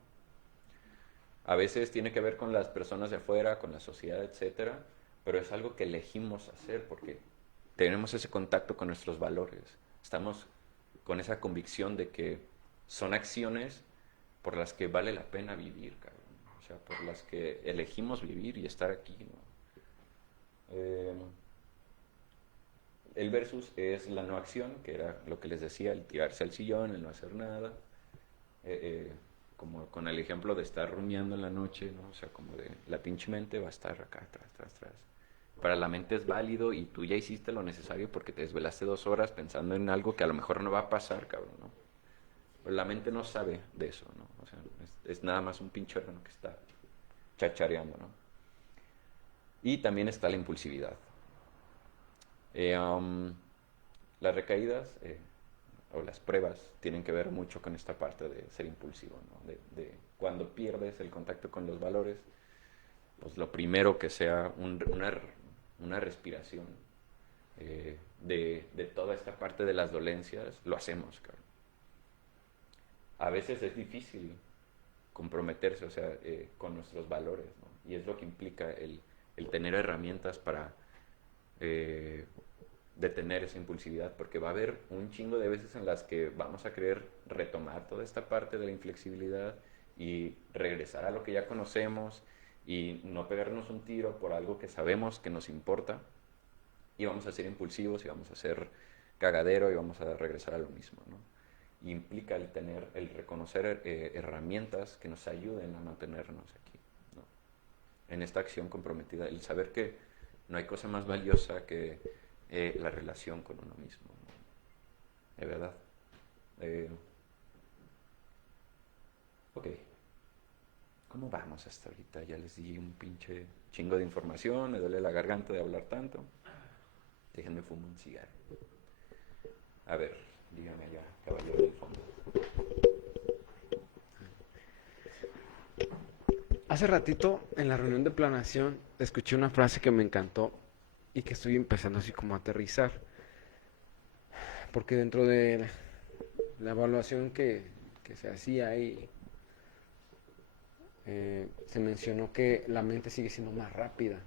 A veces tiene que ver con las personas de afuera, con la sociedad, etcétera, pero es algo que elegimos hacer porque tenemos ese contacto con nuestros valores. Estamos con esa convicción de que son acciones por las que vale la pena vivir, cabrón. O sea, por las que elegimos vivir y estar aquí, ¿no? El versus es la no acción, que era lo que les decía, el tirarse al sillón, el no hacer nada. Como con el ejemplo de estar rumiando en la noche, ¿no? O sea, como de la pinche mente va a estar acá, atrás, atrás, atrás. Para la mente es válido y tú ya hiciste lo necesario porque te desvelaste 2 horas pensando en algo que a lo mejor no va a pasar, cabrón, ¿no? Pero la mente no sabe de eso, ¿no? O sea, es nada más un pinche órgano que está chachareando, ¿no? Y también está la impulsividad. Eh, um, las recaídas o las pruebas tienen que ver mucho con esta parte de ser impulsivo, ¿no? De cuando pierdes el contacto con los valores, pues lo primero que sea una respiración de toda esta parte de las dolencias, lo hacemos, cabrón. A veces es difícil comprometerse, o sea, con nuestros valores, ¿no? Y es lo que implica el tener herramientas para detener esa impulsividad, porque va a haber un chingo de veces en las que vamos a querer retomar toda esta parte de la inflexibilidad y regresar a lo que ya conocemos y no pegarnos un tiro por algo que sabemos que nos importa y vamos a ser impulsivos y vamos a ser cagadero y vamos a regresar a lo mismo, ¿no? Y implica el reconocer herramientas que nos ayuden a mantenernos aquí, ¿no? En esta acción comprometida, el saber que no hay cosa más valiosa que la relación con uno mismo, ¿no? De verdad. Ok. ¿Cómo vamos hasta ahorita? Ya les di un pinche chingo de información, me duele la garganta de hablar tanto. Déjenme fumar un cigarro. A ver, dígame allá, caballero del fondo. Hace ratito, en la reunión de planeación, escuché una frase que me encantó y que estoy empezando así como a aterrizar. Porque dentro de la evaluación que se hacía ahí, se mencionó que la mente sigue siendo más rápida.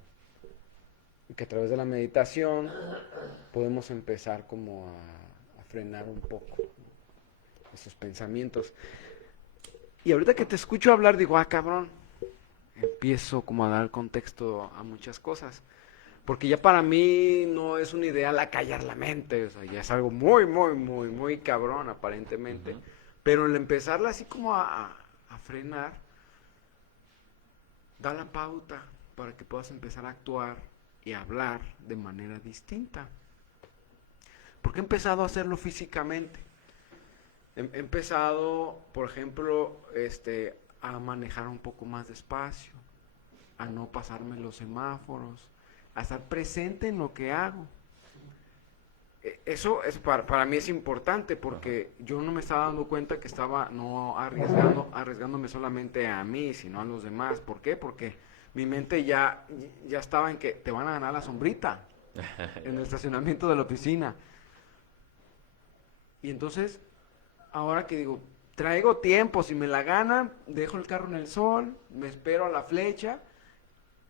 Y que a través de la meditación podemos empezar como a frenar un poco esos pensamientos. Y ahorita que te escucho hablar, digo, ah, cabrón, empiezo como a dar contexto a muchas cosas. Porque ya para mí no es una idea la callar la mente, o sea, ya es algo muy, muy, muy, muy cabrón aparentemente. Uh-huh. Pero el empezarla así como a frenar, da la pauta para que puedas empezar a actuar y a hablar de manera distinta. Porque he empezado a hacerlo físicamente. He empezado, por ejemplo, a manejar un poco más despacio, a no pasarme los semáforos, a estar presente en lo que hago. Eso es para mí es importante porque yo no me estaba dando cuenta que estaba no arriesgándome solamente a mí, sino a los demás. ¿Por qué? Porque mi mente ya estaba en que te van a ganar la sombrita en el estacionamiento de la oficina. Y entonces, ahora que digo, traigo tiempo, si me la ganan, dejo el carro en el sol, me espero a la flecha,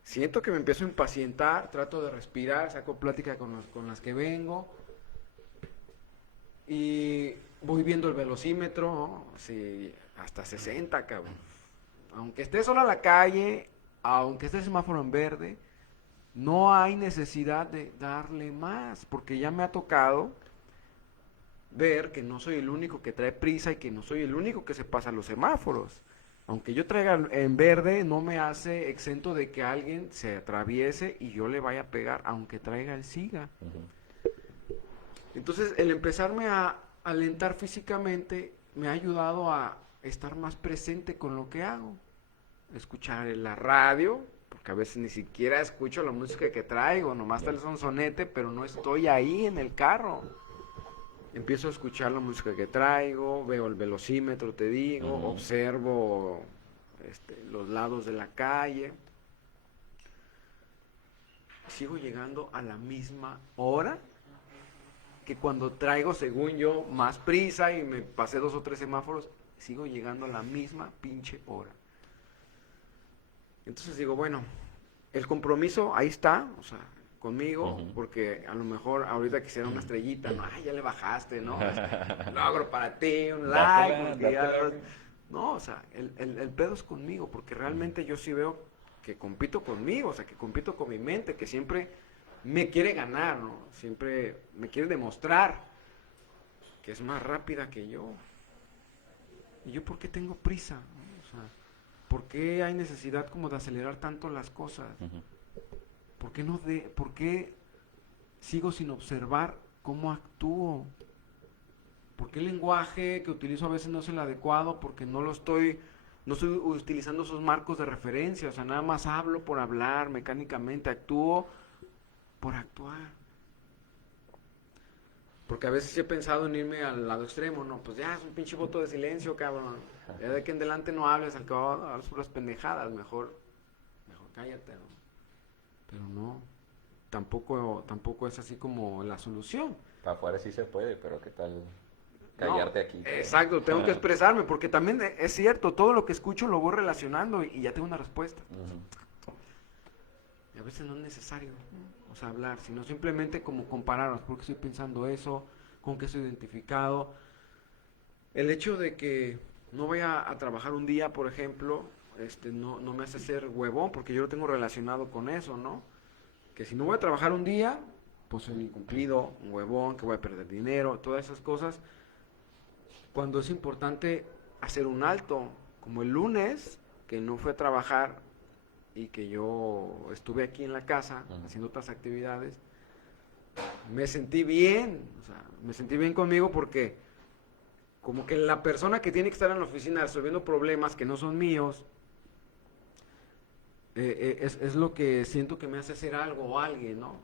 siento que me empiezo a impacientar, trato de respirar, saco plática con las que vengo y voy viendo el velocímetro, ¿no? Sí, hasta 60, cabrón. Aunque esté sola la calle, aunque esté el semáforo en verde, no hay necesidad de darle más, porque ya me ha tocado ver que no soy el único que trae prisa y que no soy el único que se pasa los semáforos. Aunque yo traiga en verde, no me hace exento de que alguien se atraviese y yo le vaya a pegar, aunque traiga el SIGA. Uh-huh. Entonces, el empezarme a alentar físicamente me ha ayudado a estar más presente con lo que hago. Escuchar la radio, porque a veces ni siquiera escucho la música que traigo, nomás está el sonsonete, pero no estoy ahí en el carro. Empiezo a escuchar la música que traigo, veo el velocímetro, te digo, Uh-huh. observo los lados de la calle. Sigo llegando a la misma hora que cuando traigo, según yo, más prisa y me pasé 2 o 3 semáforos, sigo llegando a la misma pinche hora. Entonces digo, bueno, el compromiso ahí está, o sea, conmigo, Ujú. porque a lo mejor ahorita quisiera una estrellita, ¿no? Ay, ya le bajaste, ¿no? Un logro para ti, un like, Dátela, porque ya... dátela. No, o sea, el pedo es conmigo, porque realmente yo sí veo que compito conmigo, o sea, que compito con mi mente, que siempre me quiere ganar, ¿no? Siempre me quiere demostrar que es más rápida que yo. ¿Y yo por qué tengo prisa? ¿No? O sea, ¿por qué hay necesidad como de acelerar tanto las cosas? Ujú. ¿Por qué sigo sin observar cómo actúo? ¿Por qué el lenguaje que utilizo a veces no es el adecuado? Porque no estoy utilizando esos marcos de referencia, o sea, nada más hablo por hablar, mecánicamente actúo por actuar. Porque a veces sí he pensado en irme al lado extremo, no, pues ya es un pinche voto de silencio, cabrón. Ya de que en delante no hables, al cabo hablas puras pendejadas, mejor cállate, ¿no? Pero no, tampoco es así como la solución. Para afuera sí se puede, pero ¿qué tal No, callarte aquí? exacto, tengo que expresarme, porque también es cierto, todo lo que escucho lo voy relacionando y ya tengo una respuesta. Ujú. Y a veces no es necesario, ¿no? O sea, hablar, sino simplemente como compararnos, porque estoy pensando eso, con qué estoy identificado. El hecho de que no vaya a trabajar un día, por ejemplo, no me hace ser huevón, porque yo lo tengo relacionado con eso, ¿no? Que si no voy a trabajar un día, pues soy un incumplido, un huevón, que voy a perder dinero, todas esas cosas. Cuando es importante hacer un alto, como el lunes, que no fui a trabajar y que yo estuve aquí en la casa Ujú. haciendo otras actividades, me sentí bien, o sea, me sentí bien conmigo porque como que la persona que tiene que estar en la oficina resolviendo problemas que no son míos, es lo que siento que me hace hacer algo o alguien, ¿no?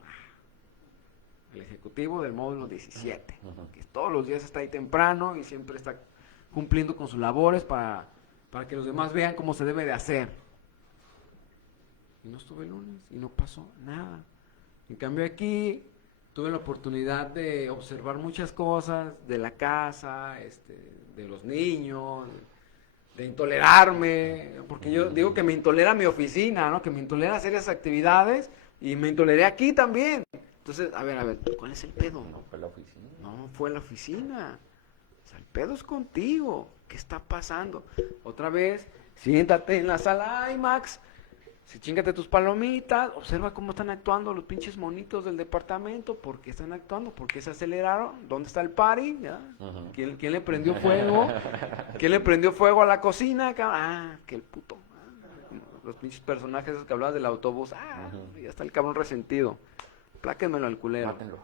El ejecutivo del módulo 17, Ujú. que todos los días está ahí temprano y siempre está cumpliendo con sus labores para que los demás vean cómo se debe de hacer. Y no estuve el lunes y no pasó nada. En cambio aquí tuve la oportunidad de observar muchas cosas de la casa, de los niños, de intolerarme, porque yo digo que me intolera mi oficina, ¿no? Que me intolera hacer esas actividades y me intoleré aquí también. Entonces, a ver, ¿cuál es el pedo? No fue la oficina. No, fue la oficina. O sea, el pedo es contigo. ¿Qué está pasando? Otra vez, siéntate en la sala IMAX, si chingate tus palomitas, observa cómo están actuando los pinches monitos del departamento, por qué están actuando, por qué se aceleraron, dónde está el party, ¿ya? Ujú. ¿Quién le prendió fuego? ¿Quién le prendió fuego a la cocina? Ah, que el puto. Los pinches personajes esos que hablabas del autobús. Ah, Ujú. ya está el cabrón resentido. Pláquenmelo al culero. Mátenlo.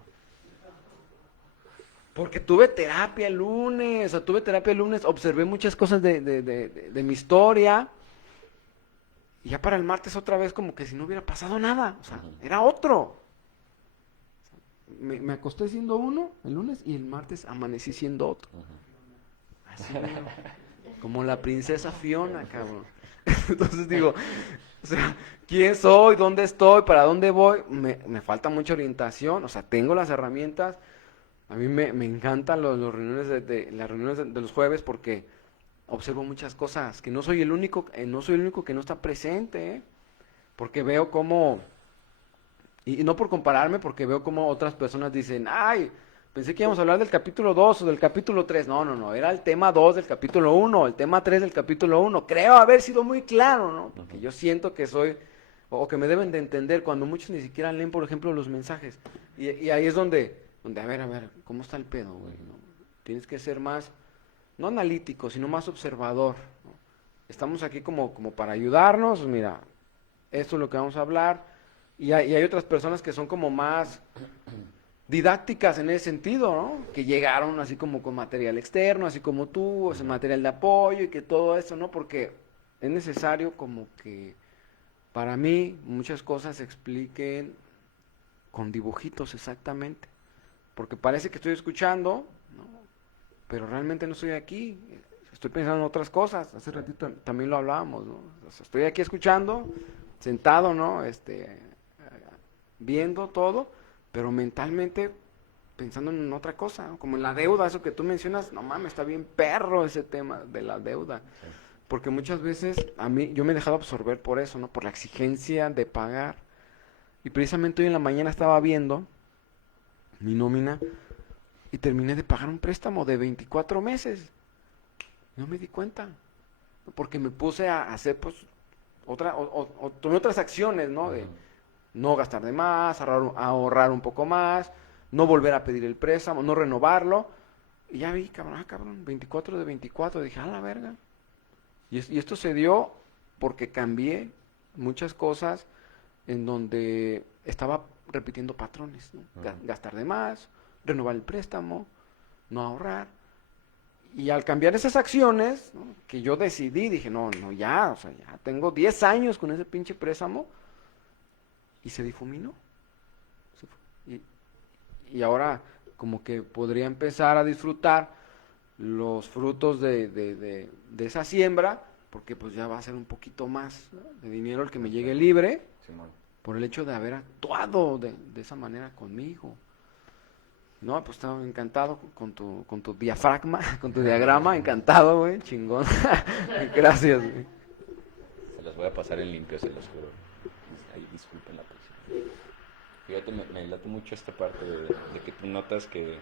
Porque tuve terapia el lunes, observé muchas cosas de mi historia. Y ya para el martes otra vez como que si no hubiera pasado nada. O sea, Ujú. era otro. Me acosté siendo uno el lunes y el martes amanecí siendo otro. Ujú. Así, como la princesa Fiona, cabrón. Entonces digo, o sea, ¿quién soy? ¿Dónde estoy? ¿Para dónde voy? Me falta mucha orientación. O sea, tengo las herramientas. A mí me encantan los reuniones las reuniones de los jueves porque observo muchas cosas. Que no soy el único que no está presente, ¿eh? Porque veo cómo, y no por compararme, porque veo cómo otras personas dicen, ay, pensé que íbamos a hablar del capítulo 2 o del capítulo 3. No, no, no, era el tema 2 del capítulo uno, el tema 3 del capítulo uno. Creo haber sido muy claro, ¿no? Porque Ujú. yo siento que soy, o que me deben de entender cuando muchos ni siquiera leen, por ejemplo, los mensajes. Y ahí es donde, a ver, ¿cómo está el pedo, güey? ¿No? Tienes que ser más, no analítico, sino más observador, ¿no? Estamos aquí como para ayudarnos, mira, esto es lo que vamos a hablar. Y hay otras personas que son como más didácticas en ese sentido, ¿no? Que llegaron así como con material externo, así como tú, ese material de apoyo y que todo eso, ¿no? Porque es necesario como que para mí muchas cosas se expliquen con dibujitos exactamente. Porque parece que estoy escuchando, ¿no? Pero realmente no estoy aquí. Estoy pensando en otras cosas. Hace ratito también lo hablábamos, ¿no? O sea, estoy aquí escuchando, sentado, ¿no? Viendo todo, pero mentalmente pensando en otra cosa, ¿no? Como en la deuda, eso que tú mencionas, no mames, está bien perro ese tema de la deuda. Sí. Porque muchas veces yo me he dejado absorber por eso, ¿no? Por la exigencia de pagar. Y precisamente hoy en la mañana estaba viendo mi nómina y terminé de pagar un préstamo de 24 meses. No me di cuenta, porque me puse a hacer pues o tomé otras acciones, ¿no? De Ujú. no gastar de más, ahorrar un poco más, no volver a pedir el préstamo, no renovarlo. Y ya vi, cabrón, cabrón, 24 de 24, dije, a la verga. Y esto se dio porque cambié muchas cosas en donde estaba repitiendo patrones, ¿no? Ujú. Gastar de más, renovar el préstamo, no ahorrar. Y al cambiar esas acciones, ¿no? Que yo decidí, dije, no, no, ya, o sea, ya tengo 10 años con ese pinche préstamo y se difuminó. Y, y ahora como que podría empezar a disfrutar los frutos de esa siembra, porque pues ya va a ser un poquito más, ¿no? De dinero el que me llegue libre Simón. por el hecho de haber actuado de esa manera conmigo. No, pues estaba encantado con tu diafragma, con tu diagrama, encantado, güey, chingón. Gracias, güey. Se los voy a pasar en limpio, se los juro. Ahí disculpen la próxima. Fíjate, me late mucho esta parte de que tú notas que,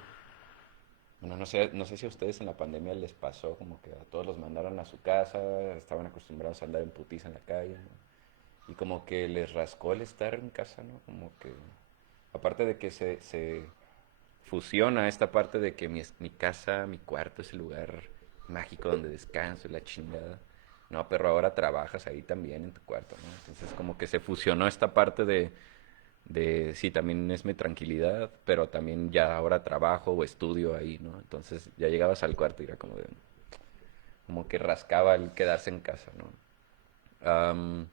bueno, no sé si a ustedes en la pandemia les pasó como que a todos los mandaron a su casa, estaban acostumbrados a andar en putiza en la calle, ¿no? Y como que les rascó el estar en casa, ¿no? Como que, aparte de que se fusiona esta parte de que mi casa, mi cuarto es el lugar mágico donde descanso y la chingada. No, pero ahora trabajas ahí también en tu cuarto, ¿no? Entonces como que se fusionó esta parte sí, también es mi tranquilidad, pero también ya ahora trabajo o estudio ahí, ¿no? Entonces ya llegabas al cuarto y era como que rascaba el quedarse en casa, ¿no? Am,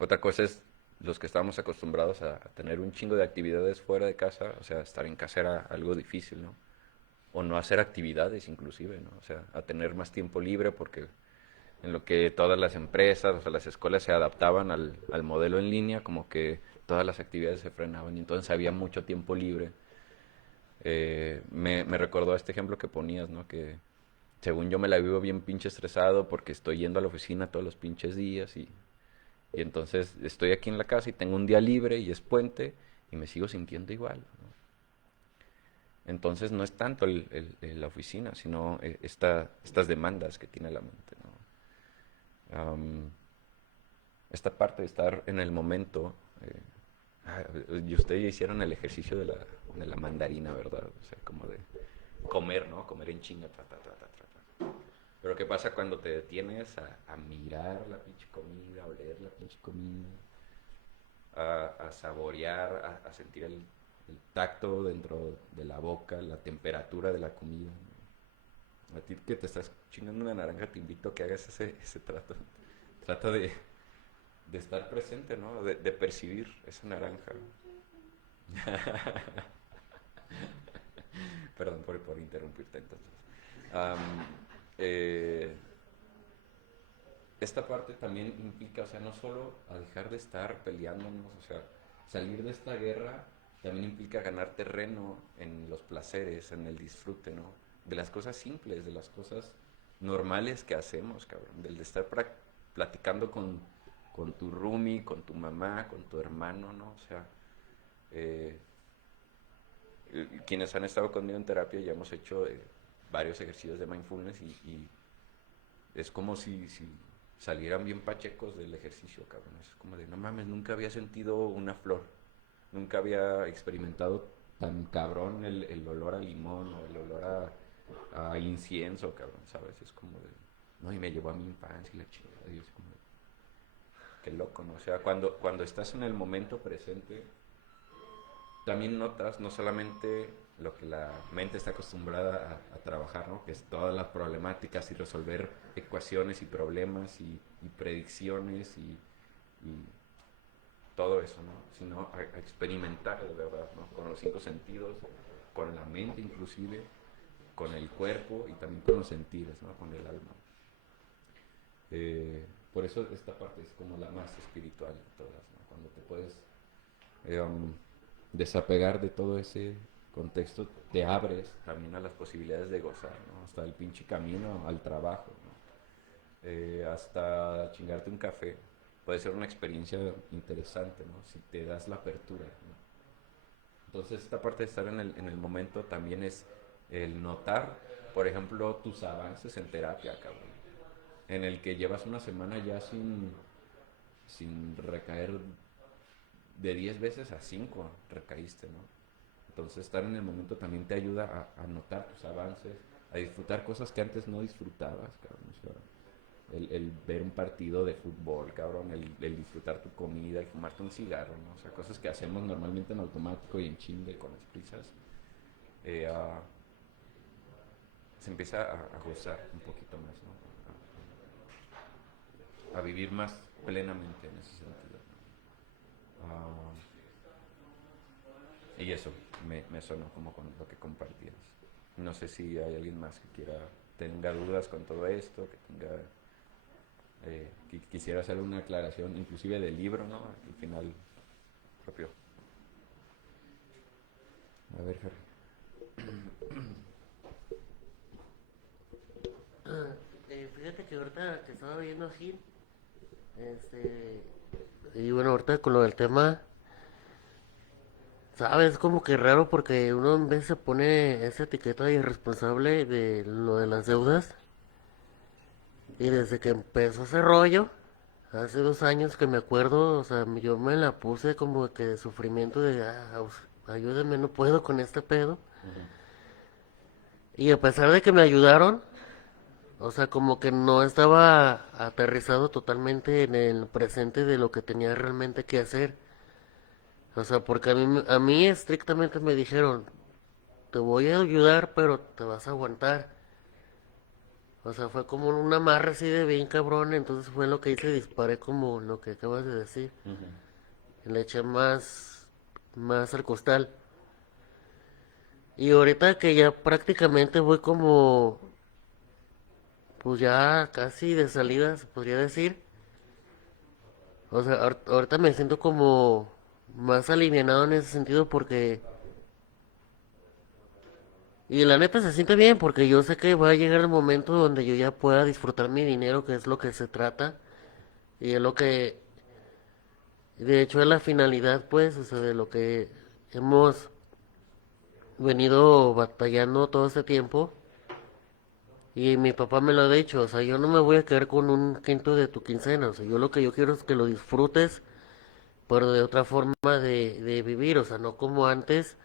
Otra cosa es los que estábamos acostumbrados a tener un chingo de actividades fuera de casa, o sea, estar en casa era algo difícil, ¿no? O no hacer actividades inclusive, ¿no? O sea, a tener más tiempo libre porque en lo que todas las empresas, o sea, las escuelas se adaptaban al modelo en línea, como que todas las actividades se frenaban y entonces había mucho tiempo libre. Me recordó este ejemplo que ponías, ¿no? Que según yo me la vivo bien pinche estresado porque estoy yendo a la oficina todos los pinches días y entonces estoy aquí en la casa y tengo un día libre y es puente y me sigo sintiendo igual, ¿no? Entonces no es tanto la oficina, sino estas demandas que tiene la mente, ¿no? Esta parte de estar en el momento. Y ustedes ya hicieron el ejercicio de la mandarina, ¿verdad? O sea, como de comer, ¿no? Comer en chinga. Pero ¿qué pasa cuando te detienes a mirar la pinche comida, a oler la pinche comida, a saborear, a sentir el tacto dentro de la boca, la temperatura de la comida? A ti que te estás chingando una naranja, te invito a que hagas ese trato. Trata de estar presente, ¿no? De percibir esa naranja. Perdón por interrumpirte entonces. Am, eh, Esta parte también implica, o sea, no solo a dejar de estar peleándonos, o sea, salir de esta guerra también implica ganar terreno en los placeres, en el disfrute, ¿no? De las cosas simples, de las cosas normales que hacemos, cabrón. Del de estar platicando con tu roomie, con tu mamá, con tu hermano, ¿no? O sea, eh, quienes han estado conmigo en terapia ya hemos hecho varios ejercicios de mindfulness y es como si salieran bien pachecos del ejercicio, cabrón. Es como de, no mames, nunca había sentido una flor. Nunca había experimentado tan cabrón el olor a limón o el olor a incienso, cabrón, ¿sabes? Es como de, no, y me llevó a mi infancia y la chingada. Y es como de, qué loco, ¿no? O sea, cuando estás en el momento presente, también notas no solamente lo que la mente está acostumbrada a trabajar, ¿no? Que es todas las problemáticas y resolver ecuaciones y problemas y predicciones y todo eso, ¿no? Sino a experimentar de verdad, ¿no? Con los cinco sentidos, con la mente inclusive, con el cuerpo y también con los sentidos, ¿no? Con el alma. Por eso esta parte es como la más espiritual de todas, ¿no? Cuando te puedes desapegar de todo ese contexto, te abres también a las posibilidades de gozar, ¿no? Hasta el pinche camino al trabajo, ¿no? Hasta chingarte un café, puede ser una experiencia interesante, ¿no? Si te das la apertura, ¿no? Entonces esta parte de estar en el momento también es el notar, por ejemplo, tus avances en terapia, cabrón. En el que llevas una semana ya sin recaer de 10 veces a 5 recaíste, ¿no? Entonces estar en el momento también te ayuda a notar tus avances, a disfrutar cosas que antes no disfrutabas, cabrón. O sea, el ver un partido de fútbol, cabrón, el disfrutar tu comida, el fumarte un cigarro, ¿no? O sea, cosas que hacemos normalmente en automático y en chinga y con las prisas, eh, ah, se empieza a gozar un poquito más, ¿no? A vivir más plenamente en ese sentido. Ah, y eso me sonó como con lo que compartías. No sé si hay alguien más que tenga dudas con todo esto, que quisiera hacer una aclaración, inclusive del libro, ¿no? Al final propio. A ver, Harry. Fíjate que ahorita que estaba viendo así, este, y bueno, ahorita con lo del tema, sabes, como que raro porque uno en vez se pone esa etiqueta de irresponsable de lo de las deudas, y desde que empezó ese rollo, hace 2 años que me acuerdo, o sea, yo me la puse como que de sufrimiento de, ayúdame, no puedo con este pedo, Ujú. y a pesar de que me ayudaron, o sea, como que no estaba aterrizado totalmente en el presente de lo que tenía realmente que hacer. O sea, porque a mí estrictamente me dijeron, te voy a ayudar, pero te vas a aguantar. O sea, fue como un amarre así de bien cabrón, entonces fue lo que hice, disparé como lo que acabas de decir. Ujú. Le eché más al costal. Y ahorita que ya prácticamente voy como, pues ya casi de salida, se podría decir. O sea, ahorita me siento como más alivianado en ese sentido porque... Y la neta se siente bien porque yo sé que va a llegar el momento donde yo ya pueda disfrutar mi dinero, que es lo que se trata. Y es lo que, de hecho, es la finalidad, pues, o sea, de lo que hemos venido batallando todo este tiempo. Y mi papá me lo ha dicho, o sea, yo no me voy a quedar con un quinto de tu quincena. O sea, yo lo que yo quiero es que lo disfrutes, pero de otra forma de vivir, o sea, no como antes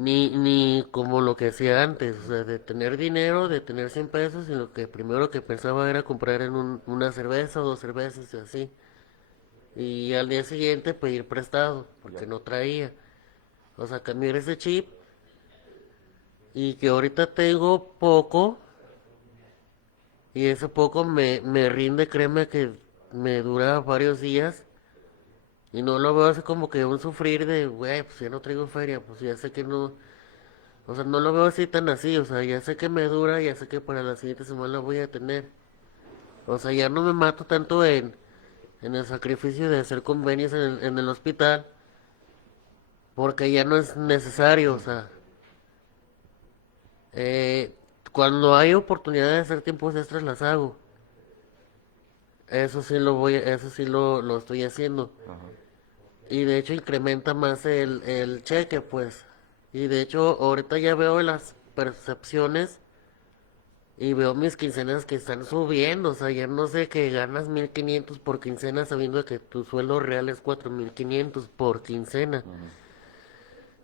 ni como lo que hacía antes, o sea, de tener dinero, de tener 100 pesos, y lo que primero que pensaba era comprar en una cerveza o 2 cervezas y así. Y al día siguiente pedir prestado, Ya. porque no traía. O sea, cambiar ese chip y que ahorita tengo poco y ese poco me rinde, créeme que me dura varios días y no lo veo así como que un sufrir de, güey, pues ya no traigo feria, pues ya sé que no. O sea, no lo veo así tan así, o sea, ya sé que me dura, ya sé que para la siguiente semana voy a tener. O sea, ya no me mato tanto en el sacrificio de hacer convenios en el hospital, porque ya no es necesario, o sea, eh, cuando hay oportunidad de hacer tiempos extras las hago. Eso sí lo estoy haciendo. Ajá. Y de hecho incrementa más el cheque, pues. Y de hecho ahorita ya veo las percepciones y veo mis quincenas que están subiendo, o sea, ya no sé que ganas 1,500 por quincena sabiendo que tu sueldo real es 4,500 por quincena. Ujú.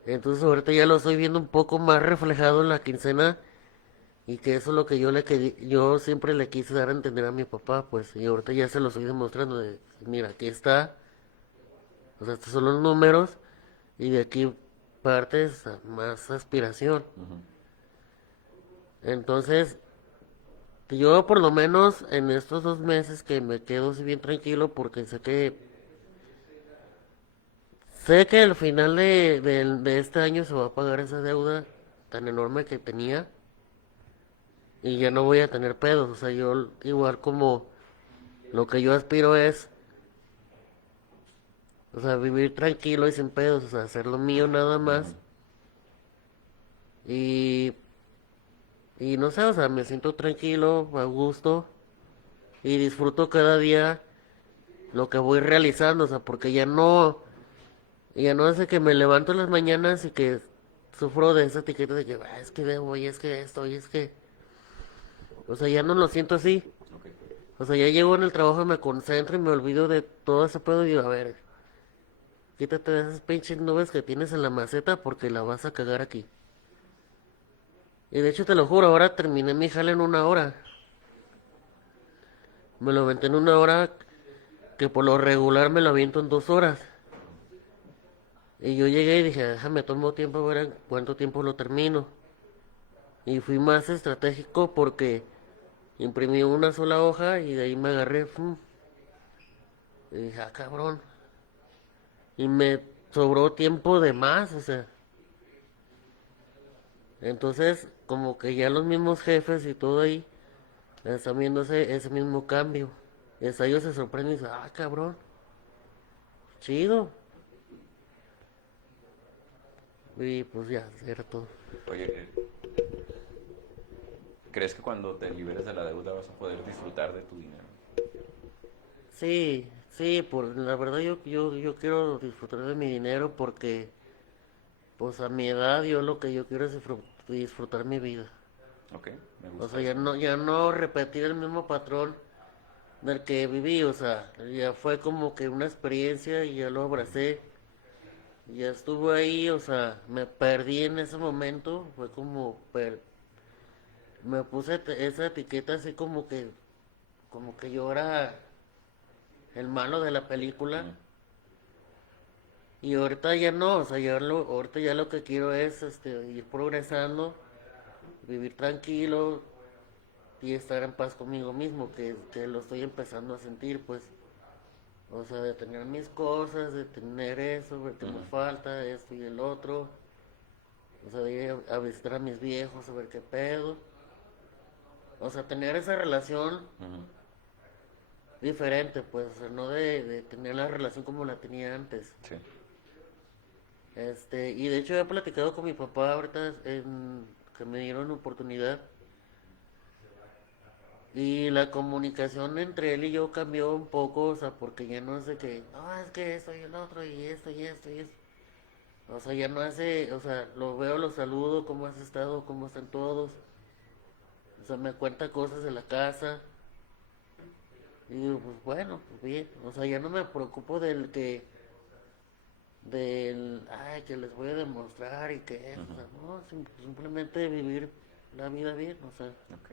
Entonces ahorita ya lo estoy viendo un poco más reflejado en la quincena y que eso es lo que yo siempre le quise dar a entender a mi papá, pues, y ahorita ya se lo estoy demostrando de, mira, aquí está, o sea, estos son los números y de aquí partes a más aspiración. Ujú. Entonces, yo por lo menos en estos 2 meses que me quedo así bien tranquilo porque sé que al final de este año se va a pagar esa deuda tan enorme que tenía y ya no voy a tener pedos. O sea, yo igual como lo que yo aspiro es, o sea, vivir tranquilo y sin pedos, o sea, hacer lo mío nada Ujú. más y, y no sé, o sea, me siento tranquilo, a gusto y disfruto cada día lo que voy realizando, o sea, porque ya no hace que me levanto en las mañanas y que sufro de esa etiqueta de que, "Ah, es que debo, y es que esto, y es que, o sea, ya no lo siento así, Ok. o sea, ya llego en el trabajo y me concentro y me olvido de todo ese pedo y digo, a ver, quítate de esas pinches nubes que tienes en la maceta porque la vas a cagar aquí. Y de hecho te lo juro, ahora terminé mi jale en 1 hora. Me lo aventé en 1 hora que por lo regular me lo aviento en 2 horas. Y yo llegué y dije, déjame tomo tiempo a ver en cuánto tiempo lo termino. Y fui más estratégico porque imprimí una sola hoja y de ahí me agarré. Y dije, ah, cabrón. Y me sobró tiempo de más, o sea. Entonces, como que ya los mismos jefes y todo ahí están viendo ese mismo cambio. Y hasta ellos se sorprenden y dicen, ah, cabrón, chido. Y pues ya, era todo. Oye, ¿crees que cuando te liberes de la deuda vas a poder disfrutar de tu dinero? Sí, sí, la verdad yo quiero disfrutar de mi dinero porque pues a mi edad yo lo que yo quiero es disfrutar mi vida. Ok, me O gusta sea, eso. ya no repetir el mismo patrón del que viví, o sea, ya fue como que una experiencia y ya lo abracé. Ya estuve ahí, o sea, me perdí en ese momento, fue como, me puse esa etiqueta así como que yo era el malo de la película. Ujú, Y ahorita ya no, o sea, ahorita ya lo que quiero es ir progresando, vivir tranquilo y estar en paz conmigo mismo, que lo estoy empezando a sentir, pues. O sea, de tener mis cosas, de tener eso, ver que me ujú, falta, esto y el otro. O sea, de ir a visitar a mis viejos, a ver qué pedo. O sea, tener esa relación ujú. diferente, pues, o sea, no de tener la relación como la tenía antes. Sí. Y de hecho he platicado con mi papá ahorita que me dieron oportunidad y la comunicación entre él y yo cambió un poco, o sea, porque ya no es de que, no, es que esto y el otro y esto y esto y esto. O sea, ya no hace, o sea, lo veo, lo saludo, cómo has estado, cómo están todos. O sea, me cuenta cosas de la casa y digo, pues bueno, pues bien. O sea, ya no me preocupo ay, que les voy a demostrar y que eso, o Ujú, sea, no, simplemente vivir la vida bien, o sea, ok.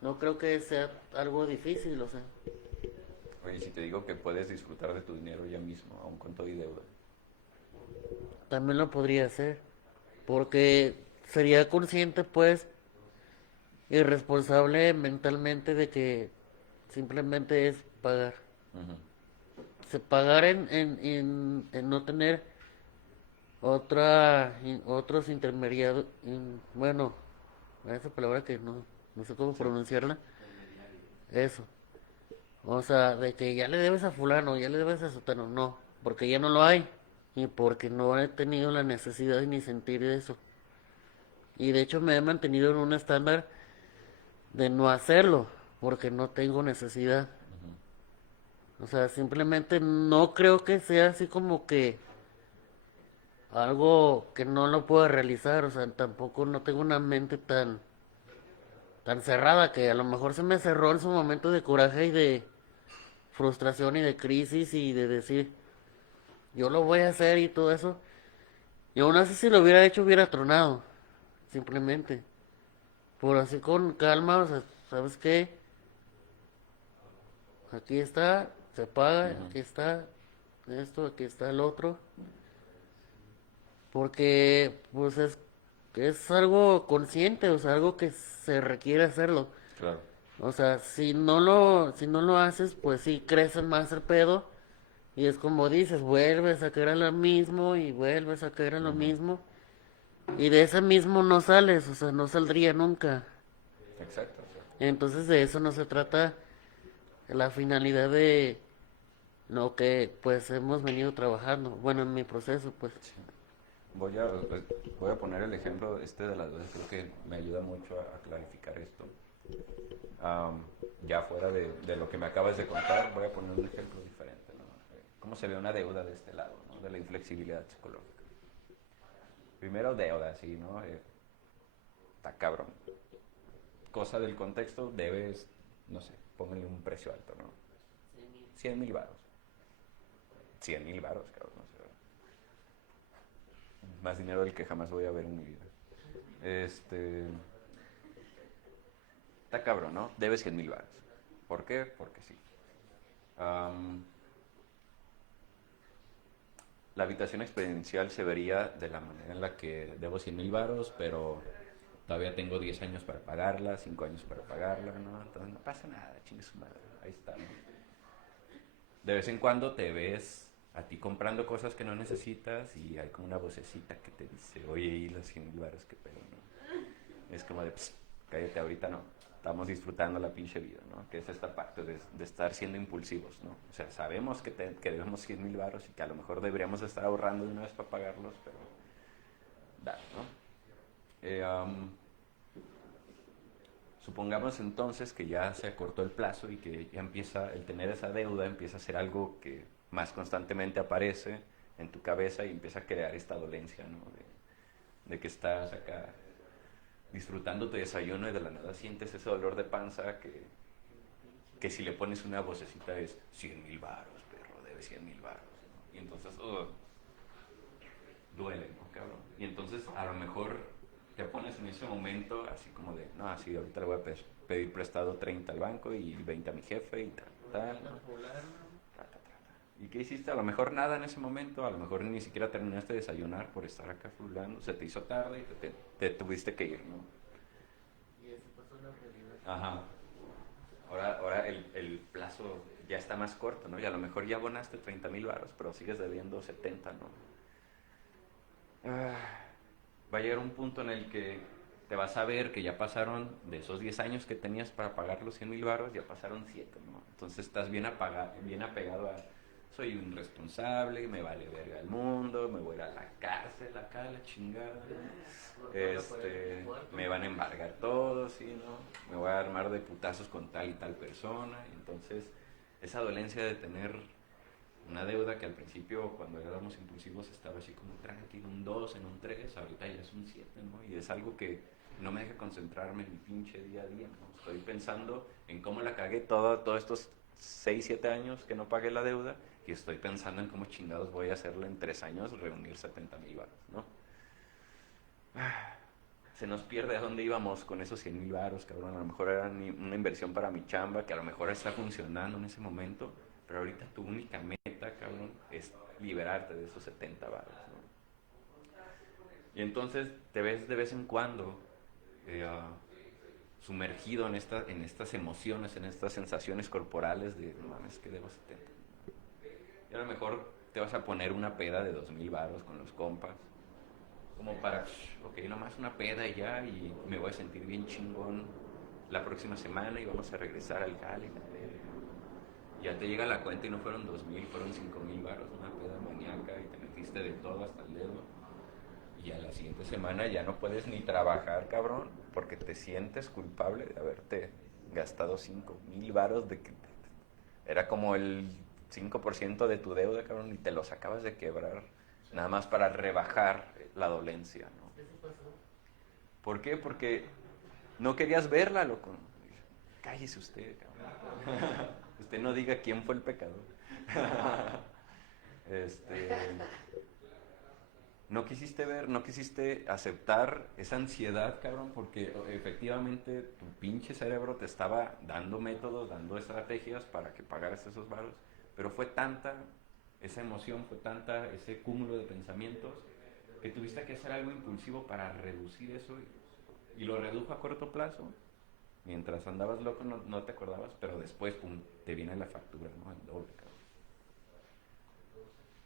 no creo que sea algo difícil, o sea, Oye, si te digo que puedes disfrutar de tu dinero ya mismo, aun con todo y deuda. también lo podría hacer, porque sería consciente, pues, y responsable mentalmente de que simplemente es pagar. Ujú, Pagar en no tener otros intermediarios, bueno, esa palabra que no sé cómo sí. pronunciarla, eso. O sea, de que ya le debes a fulano, ya le debes a sotano, no, porque ya no lo hay y porque no he tenido la necesidad ni sentir eso. Y de hecho me he mantenido en un estándar de no hacerlo, porque no tengo necesidad. Ujú, O sea, simplemente no creo que sea así como que algo que no lo pueda realizar, o sea, tampoco no tengo una mente tan cerrada que a lo mejor se me cerró en su momento de coraje y de frustración y de crisis y de decir, yo lo voy a hacer y todo eso. Y aún así si lo hubiera hecho hubiera tronado, simplemente. Por así con calma, o sea, ¿sabes qué? Aquí está, se paga, ujú, aquí está esto, aquí está el otro. Porque pues es algo consciente, o sea, algo que se requiere hacerlo. claro. O sea, si no lo haces, pues sí crece más el pedo. Y es como dices, vuelves a caer en lo mismo y vuelves a caer en lo Ujú, mismo. Y de ese mismo no sales, o sea, no saldría nunca. exacto. Entonces de eso no se trata la finalidad de lo que pues hemos venido trabajando. Bueno, en mi proceso, pues. Sí. Voy a, voy a poner el ejemplo este de las veces, creo que me ayuda mucho a clarificar esto. Am, ya fuera de lo que me acabas de contar, voy a poner un ejemplo diferente, ¿no? ¿Cómo se ve una deuda de este lado, ¿no? De la inflexibilidad psicológica. Primero deuda, sí, ¿no? Está cabrón. Cosa del contexto, debes, no sé, póngale un precio alto, ¿no? 100,000 varos. 100,000 varos, cabrón. O sea, más dinero del que jamás voy a ver en mi vida. Este. Está cabrón, ¿no? Debes 100,000 varos. ¿Por qué? Porque sí. Am, la habitación experiencial se vería de la manera en la que debo 100,000 varos, pero todavía tengo 10 años para pagarla, 5 años para pagarla, ¿no? Entonces no pasa nada, chingue su madre. Ahí está, ¿no? De vez en cuando te ves a ti comprando cosas que no necesitas y hay como una vocecita que te dice, oye, y los 100,000 varos, qué pedo, ¿no? Es como de, "Psst, cállate ahorita, no. Estamos disfrutando la pinche vida, ¿no?" Que es esta parte de estar siendo impulsivos, ¿no? O sea, sabemos que debemos 100,000 varos y que a lo mejor deberíamos estar ahorrando de una vez para pagarlos, pero da, ¿no? Supongamos entonces que ya se acortó el plazo y que ya empieza, el tener esa deuda empieza a ser algo que más constantemente aparece en tu cabeza y empieza a crear esta dolencia, ¿no? De que estás acá disfrutando tu desayuno y de la nada sientes ese dolor de panza que si le pones una vocecita es 100,000 varos, perro, debe 100,000 varos, ¿no? Y entonces, duele, ¿no, cabrón? Y entonces a lo mejor te pones en ese momento así como de, no, así ahorita le voy a pedir prestado 30 al banco y 20 a mi jefe y tal, tal, ¿no? ¿Y qué hiciste? A lo mejor nada en ese momento, a lo mejor ni siquiera terminaste de desayunar por estar acá fulano, se te hizo tarde y te tuviste que ir, ¿no? Y eso pasó la realidad. Ajá. Ahora el plazo ya está más corto, ¿no? Y a lo mejor ya abonaste 30,000 varos, pero sigues debiendo 70, ¿no? Va a llegar un punto en el que te vas a ver que ya pasaron de esos 10 años que tenías para pagar los 100,000 varos, ya pasaron 7, ¿no? Entonces estás bien apegado a, soy un irresponsable, me vale verga el mundo, me voy a ir a la cárcel acá, la chingada, me van a embargar todo, ¿sí, no? Me voy a armar de putazos con tal y tal persona, y entonces esa dolencia de tener una deuda que al principio, cuando éramos impulsivos, estaba así como tranquilo, un 2 en un 3, ahorita ya es un 7, ¿no? Y es algo que no me deja concentrarme en mi pinche día a día, ¿no? Estoy pensando en cómo la cagué todos estos 6 7 años que no pagué la deuda y estoy pensando en cómo chingados voy a hacerlo en 3 años, reunir 70,000 varos, ¿no? Se nos pierde a dónde íbamos con esos 100,000 varos, cabrón. A lo mejor era una inversión para mi chamba que a lo mejor está funcionando en ese momento, pero ahorita tu única meta, cabrón, es liberarte de esos 70 varos, ¿no? Y entonces te ves de vez en cuando sumergido en estas emociones, en estas sensaciones corporales de, no mames, que debo 70. Y a lo mejor te vas a poner una peda de 2,000 varos con los compas, como para, ok, nomás una peda y ya, y me voy a sentir bien chingón la próxima semana y vamos a regresar al jale. Ya te llega la cuenta y no fueron 2,000, fueron 5,000 varos, una peda maníaca y te metiste de todo hasta el dedo. Y a la siguiente semana ya no puedes ni trabajar, cabrón, porque te sientes culpable de haberte gastado 5,000 varos de que era como el 5% de tu deuda, cabrón, y te los acabas de quebrar, nada más para rebajar la dolencia, ¿no? ¿Por qué? Porque no querías verla, loco. Cállese usted, cabrón. Usted no diga quién fue el pecador. este, no quisiste ver, no quisiste aceptar esa ansiedad, cabrón, porque efectivamente tu pinche cerebro te estaba dando métodos, dando estrategias para que pagaras esos varos, pero fue tanta esa emoción, fue tanta ese cúmulo de pensamientos que tuviste que hacer algo impulsivo para reducir eso y lo redujo a corto plazo. Mientras andabas loco no te acordabas, pero después, pum, te viene la factura, ¿no? El doble, cabrón.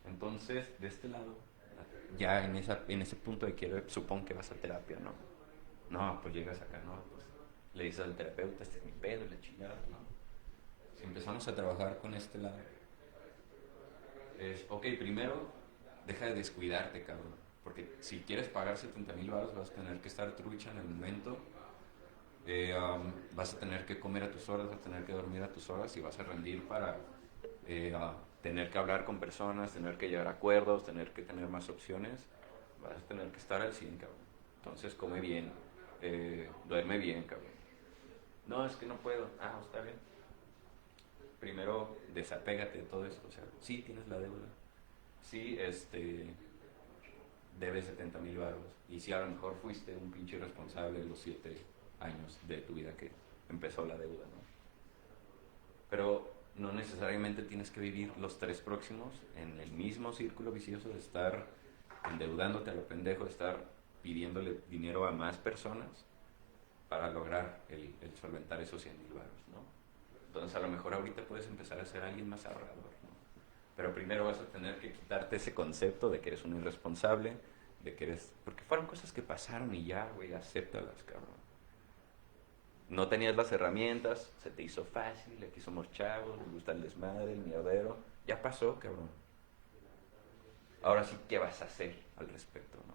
Entonces, de este lado, ya en ese punto de quiero, supón que vas a terapia, ¿no? No, pues llegas acá, ¿no? Pues le dices al terapeuta, este es mi pedo, la chingada, ¿no? Si empezamos a trabajar con este lado, es, ok, primero, deja de descuidarte, cabrón. Porque si quieres pagar 70,000 baros, vas a tener que estar trucha en el momento Vas a tener que comer a tus horas, vas a tener que dormir a tus horas y vas a rendir para tener que hablar con personas, tener que llegar a acuerdos, tener que tener más opciones. Vas a tener que estar al 100, cabrón. Entonces come bien, duerme bien, cabrón. No, es que no puedo. Ah, está bien. Primero desapégate de todo esto. O sea, sí tienes la deuda. Sí, debes 70,000 varos. Y si a lo mejor fuiste un pinche irresponsable de los 7 años de tu vida que empezó la deuda, ¿no? Pero no necesariamente tienes que vivir los 3 próximos en el mismo círculo vicioso de estar endeudándote a lo pendejo, de estar pidiéndole dinero a más personas para lograr el solventar esos 100,000 varos, ¿no? Entonces a lo mejor ahorita puedes empezar a ser alguien más ahorrador, ¿no? Pero primero vas a tener que quitarte ese concepto de que eres un irresponsable, de que eres... Porque fueron cosas que pasaron y ya, güey, acéptalas, cabrón. No tenías las herramientas, se te hizo fácil, aquí somos chavos, nos gusta el desmadre, el mierdero. Ya pasó, cabrón. Ahora sí, ¿qué vas a hacer al respecto, no?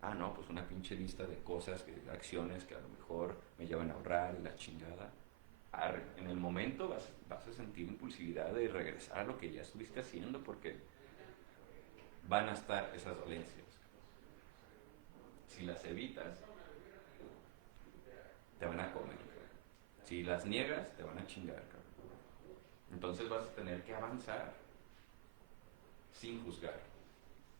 Ah, no, pues una pinche lista de cosas, acciones que a lo mejor me llevan a ahorrar y la chingada. Arre, en el momento vas a sentir impulsividad de regresar a lo que ya estuviste haciendo porque van a estar esas dolencias. Si las evitas, te van a comer. Si las niegas, te van a chingar. Entonces vas a tener que avanzar sin juzgar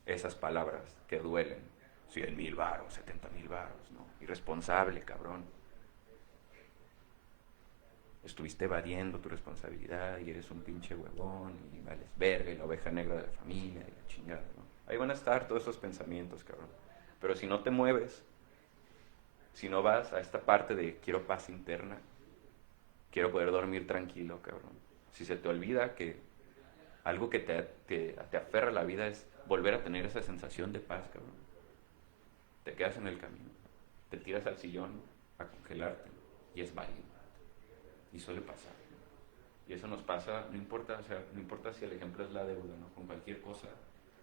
esas palabras que duelen. 100,000 varos, 70,000 varos, ¿no? Irresponsable, cabrón. Estuviste evadiendo tu responsabilidad y eres un pinche huevón y vales verga y la oveja negra de la familia y la chingada, ¿no? Ahí van a estar todos esos pensamientos, cabrón. Pero si no te mueves, si no vas a esta parte de quiero paz interna, quiero poder dormir tranquilo, cabrón. Si se te olvida que algo que te aferra a la vida es volver a tener esa sensación de paz, cabrón. Te quedas en el camino, te tiras al sillón a congelarte y es válido. Y suele pasar, ¿no? Y eso nos pasa, no importa, o sea, no importa si el ejemplo es la deuda, ¿no? Con cualquier cosa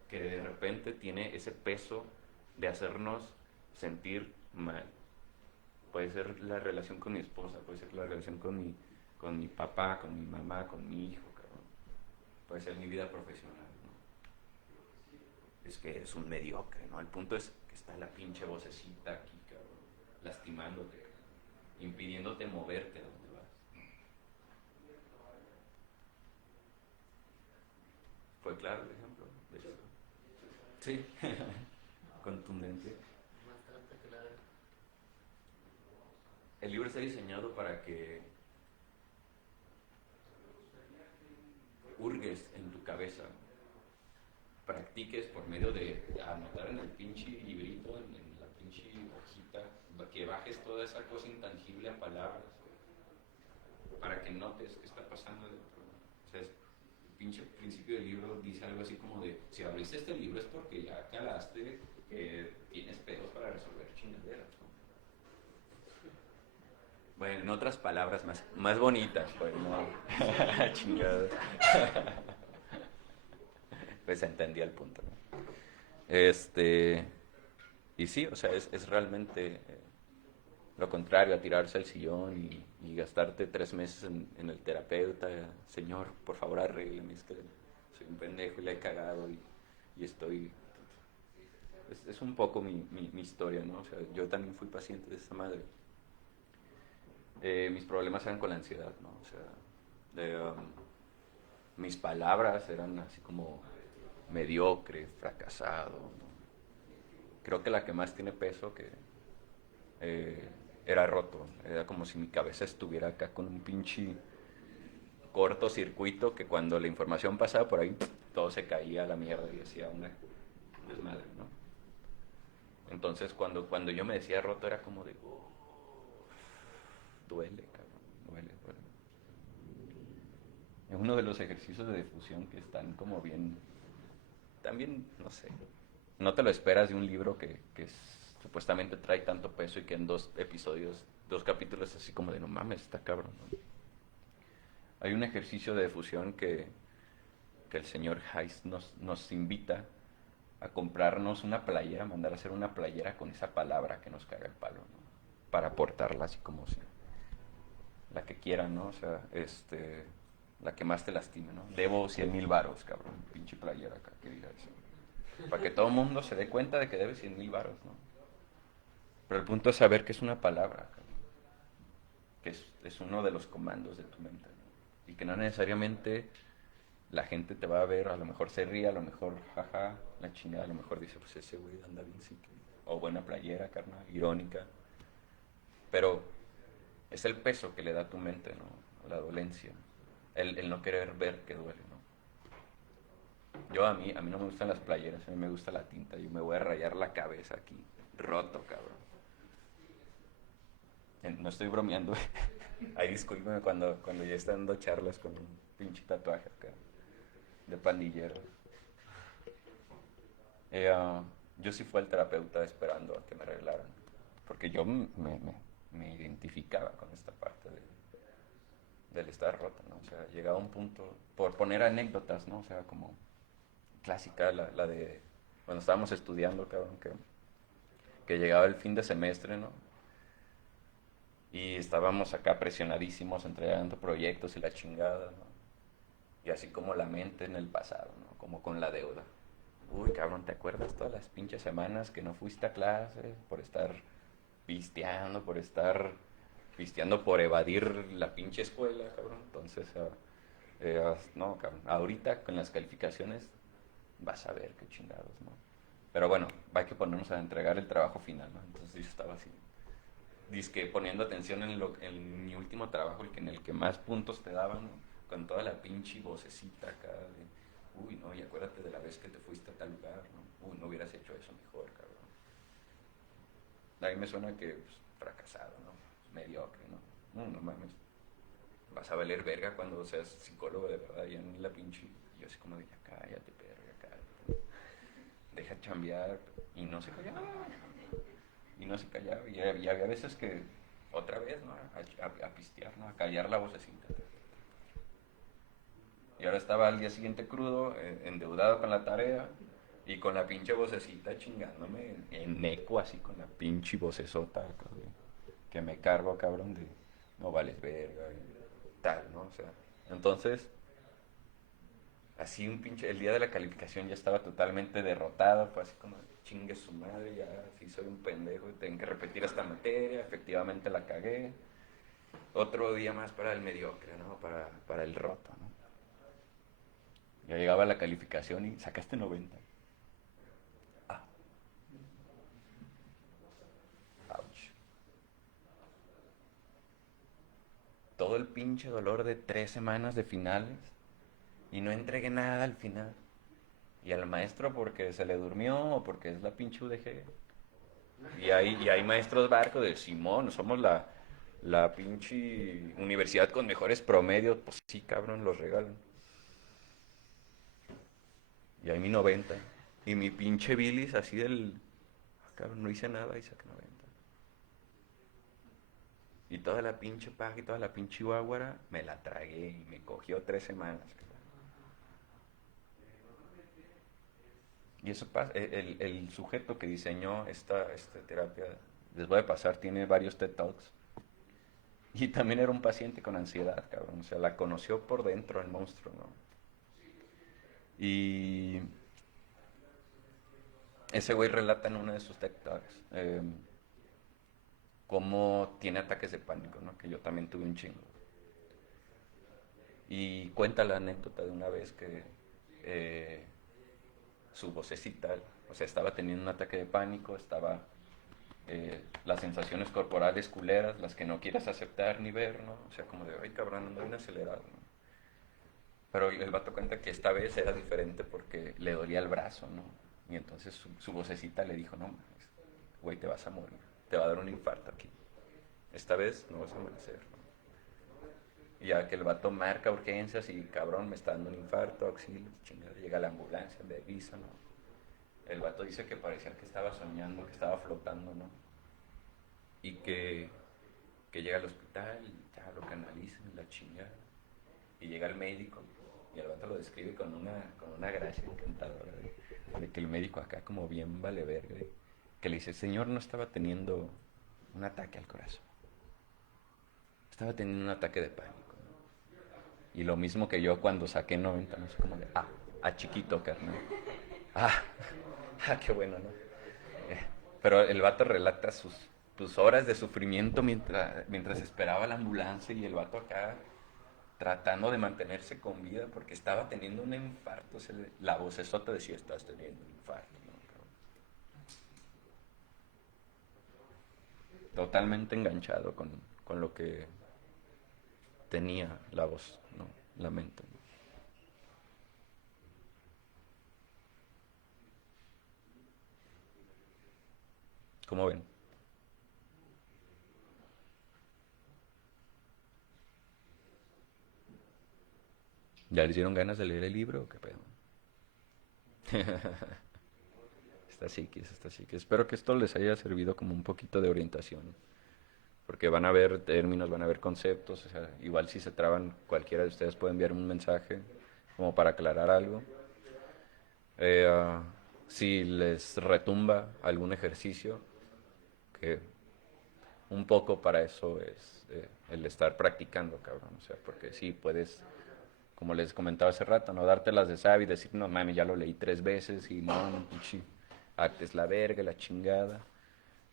que de repente tiene ese peso de hacernos sentir mal. Puede ser la relación con mi esposa, puede ser la relación con mi papá, con mi mamá, con mi hijo, cabrón. Puede ser mi vida profesional, ¿no? Es que eres un mediocre, ¿no? El punto es que está la pinche vocecita aquí, cabrón, lastimándote, cabrón, impidiéndote moverte donde vas. ¿Fue claro el ejemplo de eso? Sí, contundente. Bastante claro. El libro está diseñado para que hurgues en tu cabeza, practiques por medio de anotar en el pinche librito, en la pinche hojita, que bajes toda esa cosa intangible a palabras, para que notes qué está pasando dentro. O sea, el pinche principio del libro dice algo así como de, si abriste este libro es porque ya calaste que tienes pedos para resolver chingaderas, ¿no? Bueno, en otras palabras más bonitas, pues, no. Chingada. Pues entendí el punto, ¿no? Y sí, o sea, es realmente lo contrario a tirarse al sillón y gastarte 3 meses en el terapeuta. Señor, por favor arrégleme, es que soy un pendejo y la he cagado y estoy... Es un poco mi historia, ¿no? O sea, yo también fui paciente de esa madre. Mis problemas eran con la ansiedad, ¿no? O sea, mis palabras eran así como mediocre, fracasado, ¿no? Creo que la que más tiene peso que era roto, era como si mi cabeza estuviera acá con un pinche cortocircuito que cuando la información pasaba por ahí todo se caía a la mierda y hacía una desmadre, ¿no? Entonces cuando yo me decía roto era como de duele, cabrón, duele. Es uno de los ejercicios de difusión que están como bien, también, no sé, no te lo esperas de un libro que supuestamente trae tanto peso y que en 2 episodios, 2 capítulos así como de no mames, está cabrón, ¿no? Hay un ejercicio de difusión que el señor Hayes nos invita a comprarnos una playera, mandar a hacer una playera con esa palabra que nos caga el palo, ¿no? para portarla así como si la que quiera, ¿no? O sea, la que más te lastime, ¿no? Debo 100,000 varos, cabrón, pinche playera acá, que diga eso. Para que todo el mundo se dé cuenta de que debe 100,000 varos, ¿no? Pero el punto es saber que es una palabra, cabrón, que es uno de los comandos de tu mente, ¿no? Y que no necesariamente la gente te va a ver, a lo mejor se ríe, a lo mejor jaja, la chingada, a lo mejor dice, pues ese güey anda bien, sí, o buena playera, carnal, irónica. Pero es el peso que le da a tu mente, ¿no? La dolencia, el no querer ver que duele, ¿no? A mí no me gustan las playeras, a mí me gusta la tinta, yo me voy a rayar la cabeza aquí, roto, cabrón. No estoy bromeando. Ahí discúlpeme cuando ya está dando charlas con un pinche tatuaje acá, de pandillero. Yo sí fui al terapeuta esperando a que me arreglaran, porque yo me identificaba con esta parte del estar roto, ¿no? O sea, llegaba a un punto, por poner anécdotas, ¿no? O sea, como clásica, la de cuando estábamos estudiando, cabrón, que llegaba el fin de semestre, ¿no? Y estábamos acá presionadísimos entregando proyectos y la chingada, ¿no? Y así como la mente en el pasado, ¿no? Como con la deuda. Uy, cabrón, ¿te acuerdas todas las pinches semanas que no fuiste a clase por estar pisteando por evadir la pinche escuela, cabrón? Entonces, no, cabrón, ahorita con las calificaciones vas a ver qué chingados, ¿no? Pero bueno, hay que ponernos a entregar el trabajo final, ¿no? Entonces yo estaba así, dizque poniendo atención en mi último trabajo, en el que más puntos te daban, ¿no? Con toda la pinche vocecita acá de, uy, no, y acuérdate de la vez que te fuiste a tal lugar, ¿no? Uy, no hubieras hecho eso mejor, cabrón. A mí me suena que, pues, fracasado, ¿no? Mediocre, ¿no? No mames. Vas a valer verga cuando seas psicólogo de verdad, ya en la pinche. Y yo así como de, ya cállate, perro, ya cállate. Deja chambear. Y no se callaba. Y no se callaba. Y había veces que, otra vez, ¿no? A pistear, ¿no? A callar la vocecita. Y ahora estaba al día siguiente crudo, endeudado con la tarea y con la pinche vocecita chingándome en eco, así con la pinche vocesota, cabrón, que me cargo, cabrón, de no vales verga y tal, ¿no? O sea, entonces, así un pinche, el día de la calificación ya estaba totalmente derrotado, fue así como, chingue su madre, ya, sí soy un pendejo, tengo que repetir esta materia, efectivamente la cagué. Otro día más para el mediocre, ¿no? Para el roto, ¿no? Ya llegaba la calificación y sacaste 90. Ah, ouch. Todo el pinche dolor de 3 semanas de finales y no entregué nada al final. Y al maestro porque se le durmió o porque es la pinche UDG. Y hay maestros barcos de Simón, somos la pinche universidad con mejores promedios. Pues sí, cabrón, los regalan. Y ahí mi 90. Y mi pinche bilis así del... Ah, cabrón, no hice nada y saqué 90. Y toda la pinche paja y toda la pinche guaguara me la tragué y me cogió 3 semanas. Cabrón. Y eso pasa, el sujeto que diseñó esta terapia, les voy a pasar, tiene varios TED Talks. Y también era un paciente con ansiedad, cabrón. O sea, la conoció por dentro el monstruo, ¿no? Y ese güey relata en uno de sus TED Talks cómo tiene ataques de pánico, ¿no? Que yo también tuve un chingo. Y cuenta la anécdota de una vez que su vocecita, o sea, estaba teniendo un ataque de pánico, estaba las sensaciones corporales culeras, las que no quieres aceptar ni ver, ¿no? O sea, como de, ay cabrón, ando bien acelerado, ¿no? Pero el vato cuenta que esta vez era diferente porque le dolía el brazo, ¿no? Y entonces su vocecita le dijo, no, güey, te vas a morir, te va a dar un infarto aquí. Esta vez no vas a amanecer, ¿no? Y ya que el vato marca urgencias y cabrón, me está dando un infarto, auxilio, chingada, llega la ambulancia, le avisa, ¿no? El vato dice que parecía que estaba soñando, que estaba flotando, ¿no? Y que llega al hospital y ya lo canalizan y la chingada. Y llega el médico y el vato lo describe con una gracia encantadora de que el médico acá como bien vale verga, que le dice, señor, no estaba teniendo un ataque al corazón. Estaba teniendo un ataque de pánico, ¿no? Y lo mismo que yo cuando saqué 90, no sé cómo de, a chiquito, carnal. Ah, qué bueno, ¿no? Pero el vato relata sus horas de sufrimiento mientras esperaba la ambulancia y el vato acá tratando de mantenerse con vida porque estaba teniendo un infarto. La vocesota decía, estás teniendo un infarto, ¿no? Totalmente enganchado con lo que tenía la voz, ¿no? La mente, ¿no? ¿Cómo ven? ¿Ya les dieron ganas de leer el libro o qué pedo? Está psiquis, está psiquis. Espero que esto les haya servido como un poquito de orientación, porque van a ver términos, van a ver conceptos, o sea, igual si se traban, cualquiera de ustedes puede enviar un mensaje como para aclarar algo. Si les retumba algún ejercicio, que un poco para eso es el estar practicando, cabrón, o sea, porque sí puedes, como les comentaba hace rato, no dártelas de sabio y decir, no mames, ya lo leí 3 veces y no, pinche, es la verga, la chingada.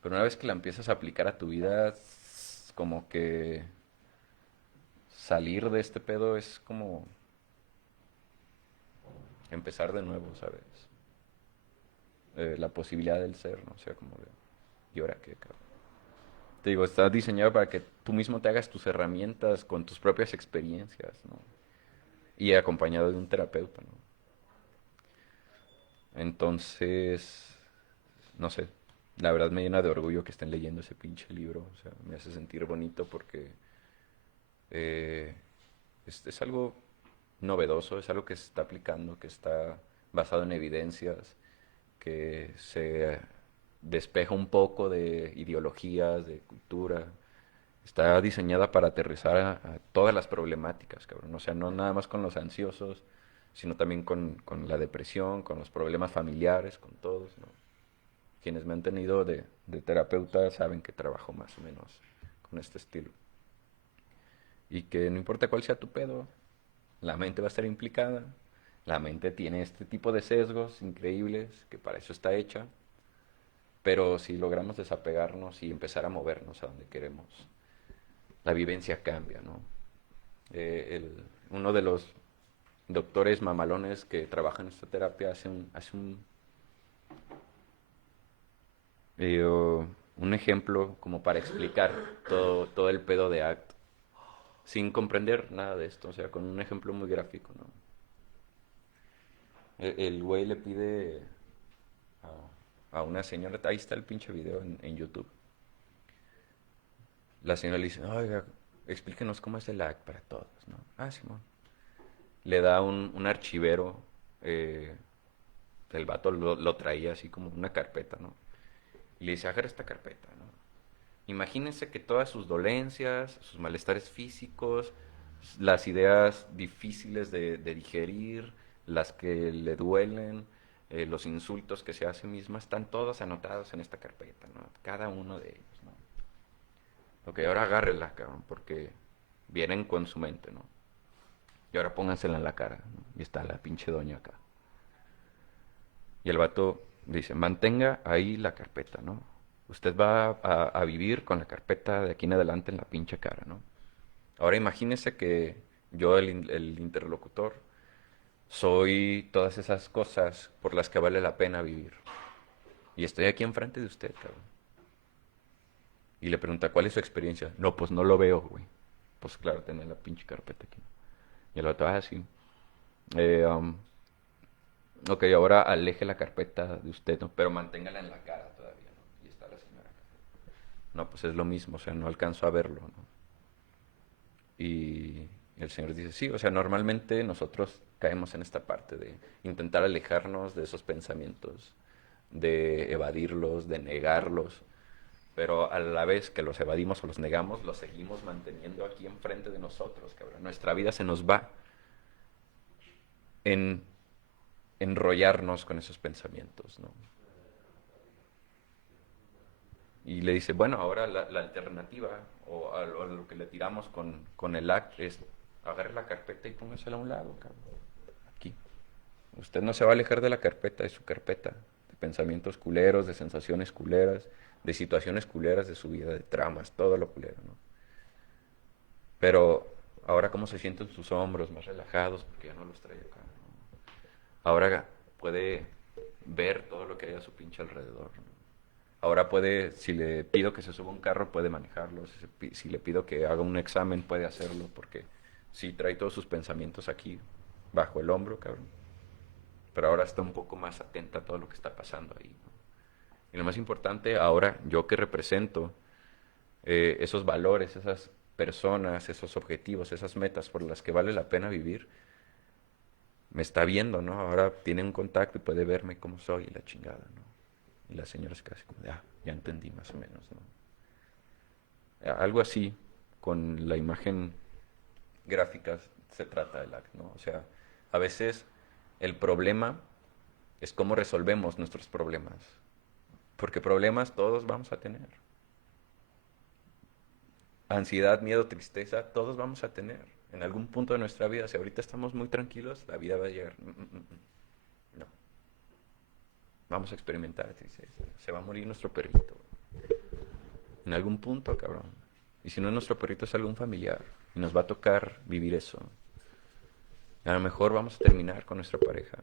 Pero una vez que la empiezas a aplicar a tu vida, como que salir de este pedo es como empezar de nuevo, ¿sabes? La posibilidad del ser, ¿no? O sea, como de, ¿y ahora qué, cabrón? Te digo, está diseñado para que tú mismo te hagas tus herramientas con tus propias experiencias, ¿no? Y acompañado de un terapeuta, ¿no? Entonces, no sé, la verdad me llena de orgullo que estén leyendo ese pinche libro, o sea, me hace sentir bonito porque eh, es algo novedoso, es algo que se está aplicando, que está basado en evidencias, que se despeja un poco de ideologías, de cultura. Está diseñada para aterrizar a todas las problemáticas, cabrón. O sea, no nada más con los ansiosos, sino también con la depresión, con los problemas familiares, con todos, ¿no? Quienes me han tenido de terapeuta saben que trabajo más o menos con este estilo. Y que no importa cuál sea tu pedo, la mente va a estar implicada. La mente tiene este tipo de sesgos increíbles, que para eso está hecha. Pero si logramos desapegarnos y empezar a movernos a donde queremos, la vivencia cambia, ¿no? Uno de los doctores mamalones que trabaja en esta terapia eh, un ejemplo como para explicar todo el pedo de ACT sin comprender nada de esto, o sea, con un ejemplo muy gráfico, ¿no? El güey le pide a una señora, ahí está el pinche video en YouTube. La señora le dice, oiga, explíquenos cómo es el ACT para todos, ¿no? Simón. Le da un archivero, el vato lo traía así como una carpeta, ¿no? Y le dice, agarra esta carpeta, ¿no? Imagínense que todas sus dolencias, sus malestares físicos, las ideas difíciles de digerir, las que le duelen, los insultos que se hace a sí misma, están todos anotados en esta carpeta, ¿no? Cada uno de ellos, ¿no? Ok, ahora agárrela, cabrón, porque vienen con su mente, ¿no? Y ahora póngansela en la cara, ¿no? Y está la pinche doña acá. Y el vato dice, mantenga ahí la carpeta, ¿no? Usted va a vivir con la carpeta de aquí en adelante en la pinche cara, ¿no? Ahora imagínese que yo, el interlocutor, soy todas esas cosas por las que vale la pena vivir. Y estoy aquí enfrente de usted, cabrón. Y le pregunta, ¿cuál es su experiencia? No, pues no lo veo, güey. Pues claro, tenía la pinche carpeta aquí. Y el vato, sí. Eh, um, ok, ahora aleje la carpeta de usted, ¿no? Pero manténgala en la cara todavía, ¿no? Y está la señora acá. No, pues es lo mismo, o sea, no alcanzo a verlo, ¿no? Y el Señor dice, sí, o sea, normalmente nosotros caemos en esta parte de intentar alejarnos de esos pensamientos, de evadirlos, de negarlos, pero a la vez que los evadimos o los negamos, los seguimos manteniendo aquí enfrente de nosotros, cabrón. Nuestra vida se nos va en enrollarnos con esos pensamientos, ¿no? Y le dice, bueno, ahora la alternativa o a lo que le tiramos con el act es agarre la carpeta y póngasela a un lado, cabrón. Aquí. Usted no se va a alejar de la carpeta, de su carpeta, de pensamientos culeros, de sensaciones culeras, de situaciones culeras de su vida, de tramas, todo lo culero, ¿no? Pero ahora cómo se sienten sus hombros más relajados porque ya no los trae acá, ¿no? Ahora puede ver todo lo que hay a su pinche alrededor, ¿no? Ahora puede, si le pido que se suba a un carro, puede manejarlo. Si le pido que haga un examen, puede hacerlo, porque sí trae todos sus pensamientos aquí, bajo el hombro, cabrón. Pero ahora está un poco más atenta a todo lo que está pasando ahí, ¿no? Y lo más importante, ahora yo que represento esos valores, esas personas, esos objetivos, esas metas por las que vale la pena vivir, me está viendo, ¿no? Ahora tiene un contacto y puede verme como soy y la chingada, ¿no? Y la señora es casi como de, ya entendí más o menos, ¿no? Algo así, con la imagen gráfica se trata del acto, ¿no? O sea, a veces el problema es cómo resolvemos nuestros problemas. Porque problemas todos vamos a tener. Ansiedad, miedo, tristeza, todos vamos a tener. En algún punto de nuestra vida, si ahorita estamos muy tranquilos, la vida va a llegar. No. Vamos a experimentar tristeza. Se va a morir nuestro perrito. En algún punto, cabrón. Y si no es nuestro perrito, es algún familiar. Y nos va a tocar vivir eso. Y a lo mejor vamos a terminar con nuestra pareja.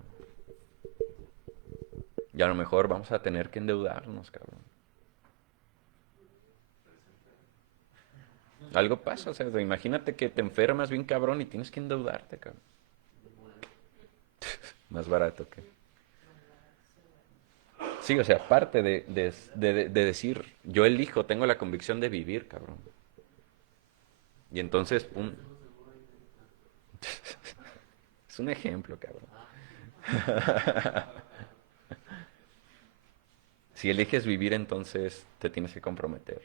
Y a lo mejor vamos a tener que endeudarnos, cabrón. Algo pasa, o sea, imagínate que te enfermas bien cabrón y tienes que endeudarte, cabrón. Más barato que... Sí, o sea, parte de decir, yo elijo, tengo la convicción de vivir, cabrón. Y entonces, pum. Es un ejemplo, cabrón. Si eliges vivir, entonces te tienes que comprometer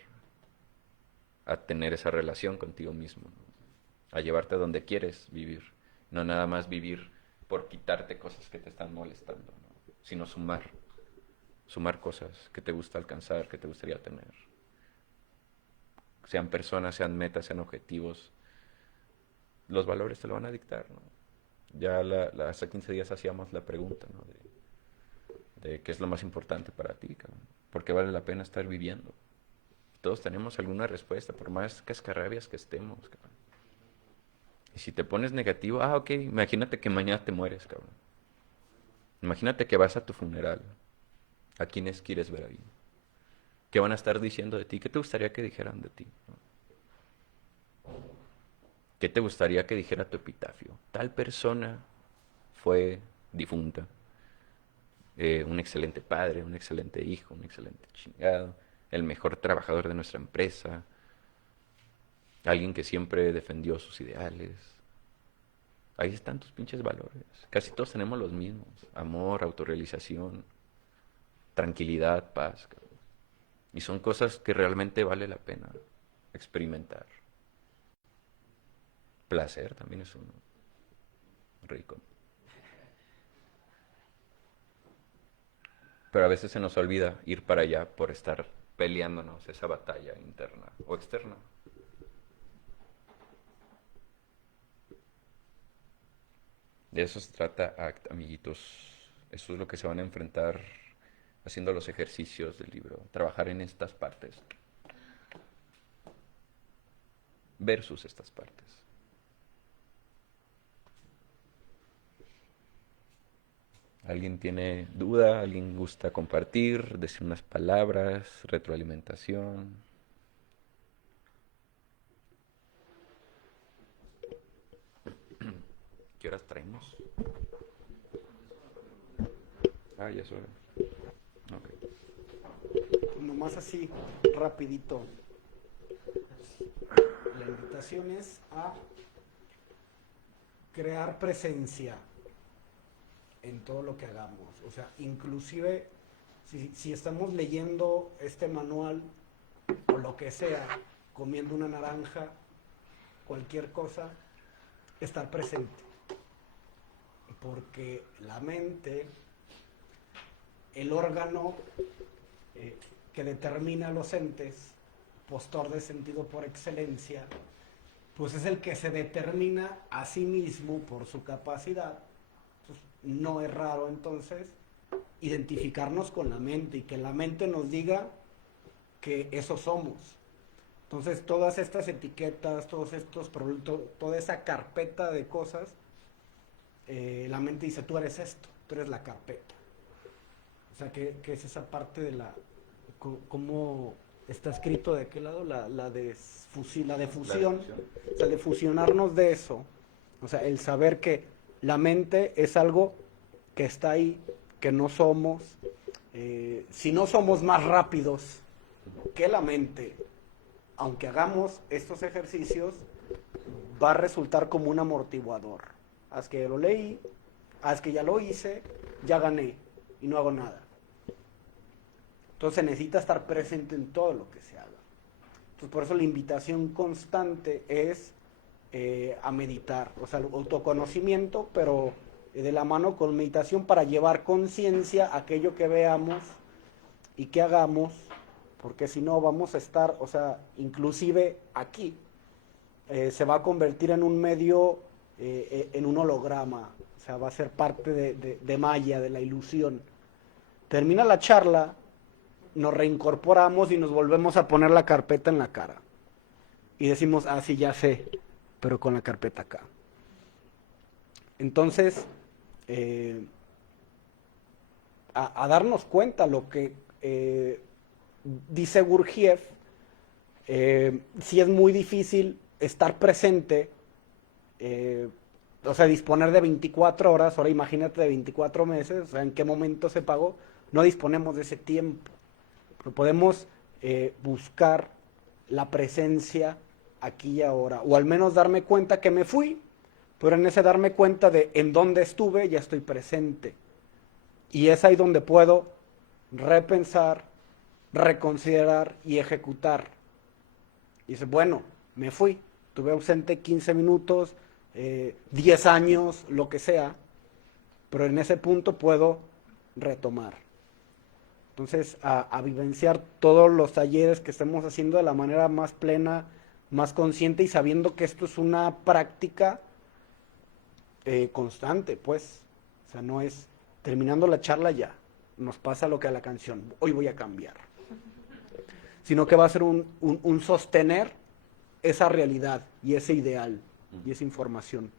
a tener esa relación contigo mismo, ¿no? A llevarte a donde quieres vivir, no nada más vivir por quitarte cosas que te están molestando, ¿no? Sino sumar cosas que te gusta alcanzar, que te gustaría tener. Sean personas, sean metas, sean objetivos, los valores te lo van a dictar, ¿no? Ya hace 15 días hacíamos la pregunta, ¿no? De qué es lo más importante para ti, cabrón. ¿Por qué vale la pena estar viviendo? Todos tenemos alguna respuesta, por más cascarrabias que estemos, cabrón. Y si te pones negativo, ok, imagínate que mañana te mueres, cabrón. Imagínate que vas a tu funeral. ¿A quiénes quieres ver ahí? ¿Qué van a estar diciendo de ti? ¿Qué te gustaría que dijeran de ti? ¿Qué te gustaría que dijera tu epitafio? Tal persona fue difunta. Un excelente padre, un excelente hijo, un excelente chingado, el mejor trabajador de nuestra empresa, alguien que siempre defendió sus ideales. Ahí están tus pinches valores. Casi todos tenemos los mismos. Amor, autorrealización, tranquilidad, paz, cabrón. Y son cosas que realmente vale la pena experimentar. Placer también es uno. Rico. Pero a veces se nos olvida ir para allá por estar peleándonos esa batalla interna o externa. De eso se trata ACT, amiguitos. Eso es lo que se van a enfrentar haciendo los ejercicios del libro. Trabajar en estas partes. Versus estas partes. ¿Alguien tiene duda? ¿Alguien gusta compartir? Decir unas palabras, retroalimentación. ¿Qué horas traemos? Ya es hora. Ok. Nomás así, rapidito. La invitación es a crear presencia en todo lo que hagamos. O sea, inclusive si estamos leyendo este manual o lo que sea, comiendo una naranja, cualquier cosa, estar presente. Porque la mente, el órgano que determina los entes, postor de sentido por excelencia, pues es el que se determina a sí mismo por su capacidad. Entonces, no es raro entonces identificarnos con la mente y que la mente nos diga que eso somos. Entonces todas estas etiquetas, todos estos productos, toda esa carpeta de cosas, la mente dice, tú eres esto, tú eres la carpeta. O sea, que es esa parte de cómo está escrito de qué lado, la de fusión, o sea, de fusionarnos de eso. O sea, el saber que la mente es algo que está ahí, que no somos. Si no somos más rápidos que la mente, aunque hagamos estos ejercicios, va a resultar como un amortiguador. Haz que lo leí, haz que ya lo hice, ya gané y no hago nada. Entonces necesita estar presente en todo lo que se haga. Entonces por eso la invitación constante es a meditar, o sea, el autoconocimiento, pero de la mano con meditación para llevar conciencia a aquello que veamos y que hagamos, porque si no vamos a estar, o sea, inclusive aquí, se va a convertir en un medio, en un holograma, o sea, va a ser parte de Maya, de la ilusión. Termina la charla, nos reincorporamos y nos volvemos a poner la carpeta en la cara. Y decimos, ah, sí, ya sé, pero con la carpeta acá. Entonces, a darnos cuenta lo que dice Gurdjieff, sí es muy difícil estar presente, o sea, disponer de 24 horas, ahora imagínate de 24 meses, o sea, en qué momento se pagó, no disponemos de ese tiempo, pero podemos buscar la presencia aquí y ahora, o al menos darme cuenta que me fui, pero en ese darme cuenta de en dónde estuve, ya estoy presente, y es ahí donde puedo repensar, reconsiderar y ejecutar. Y dice, bueno, me fui, estuve ausente 15 minutos, 10 años, lo que sea, pero en ese punto puedo retomar. Entonces, a vivenciar todos los talleres que estemos haciendo de la manera más plena, más consciente y sabiendo que esto es una práctica constante, pues. O sea, no es terminando la charla ya, nos pasa lo que a la canción, hoy voy a cambiar. Sino que va a ser un sostener esa realidad y ese ideal y esa información.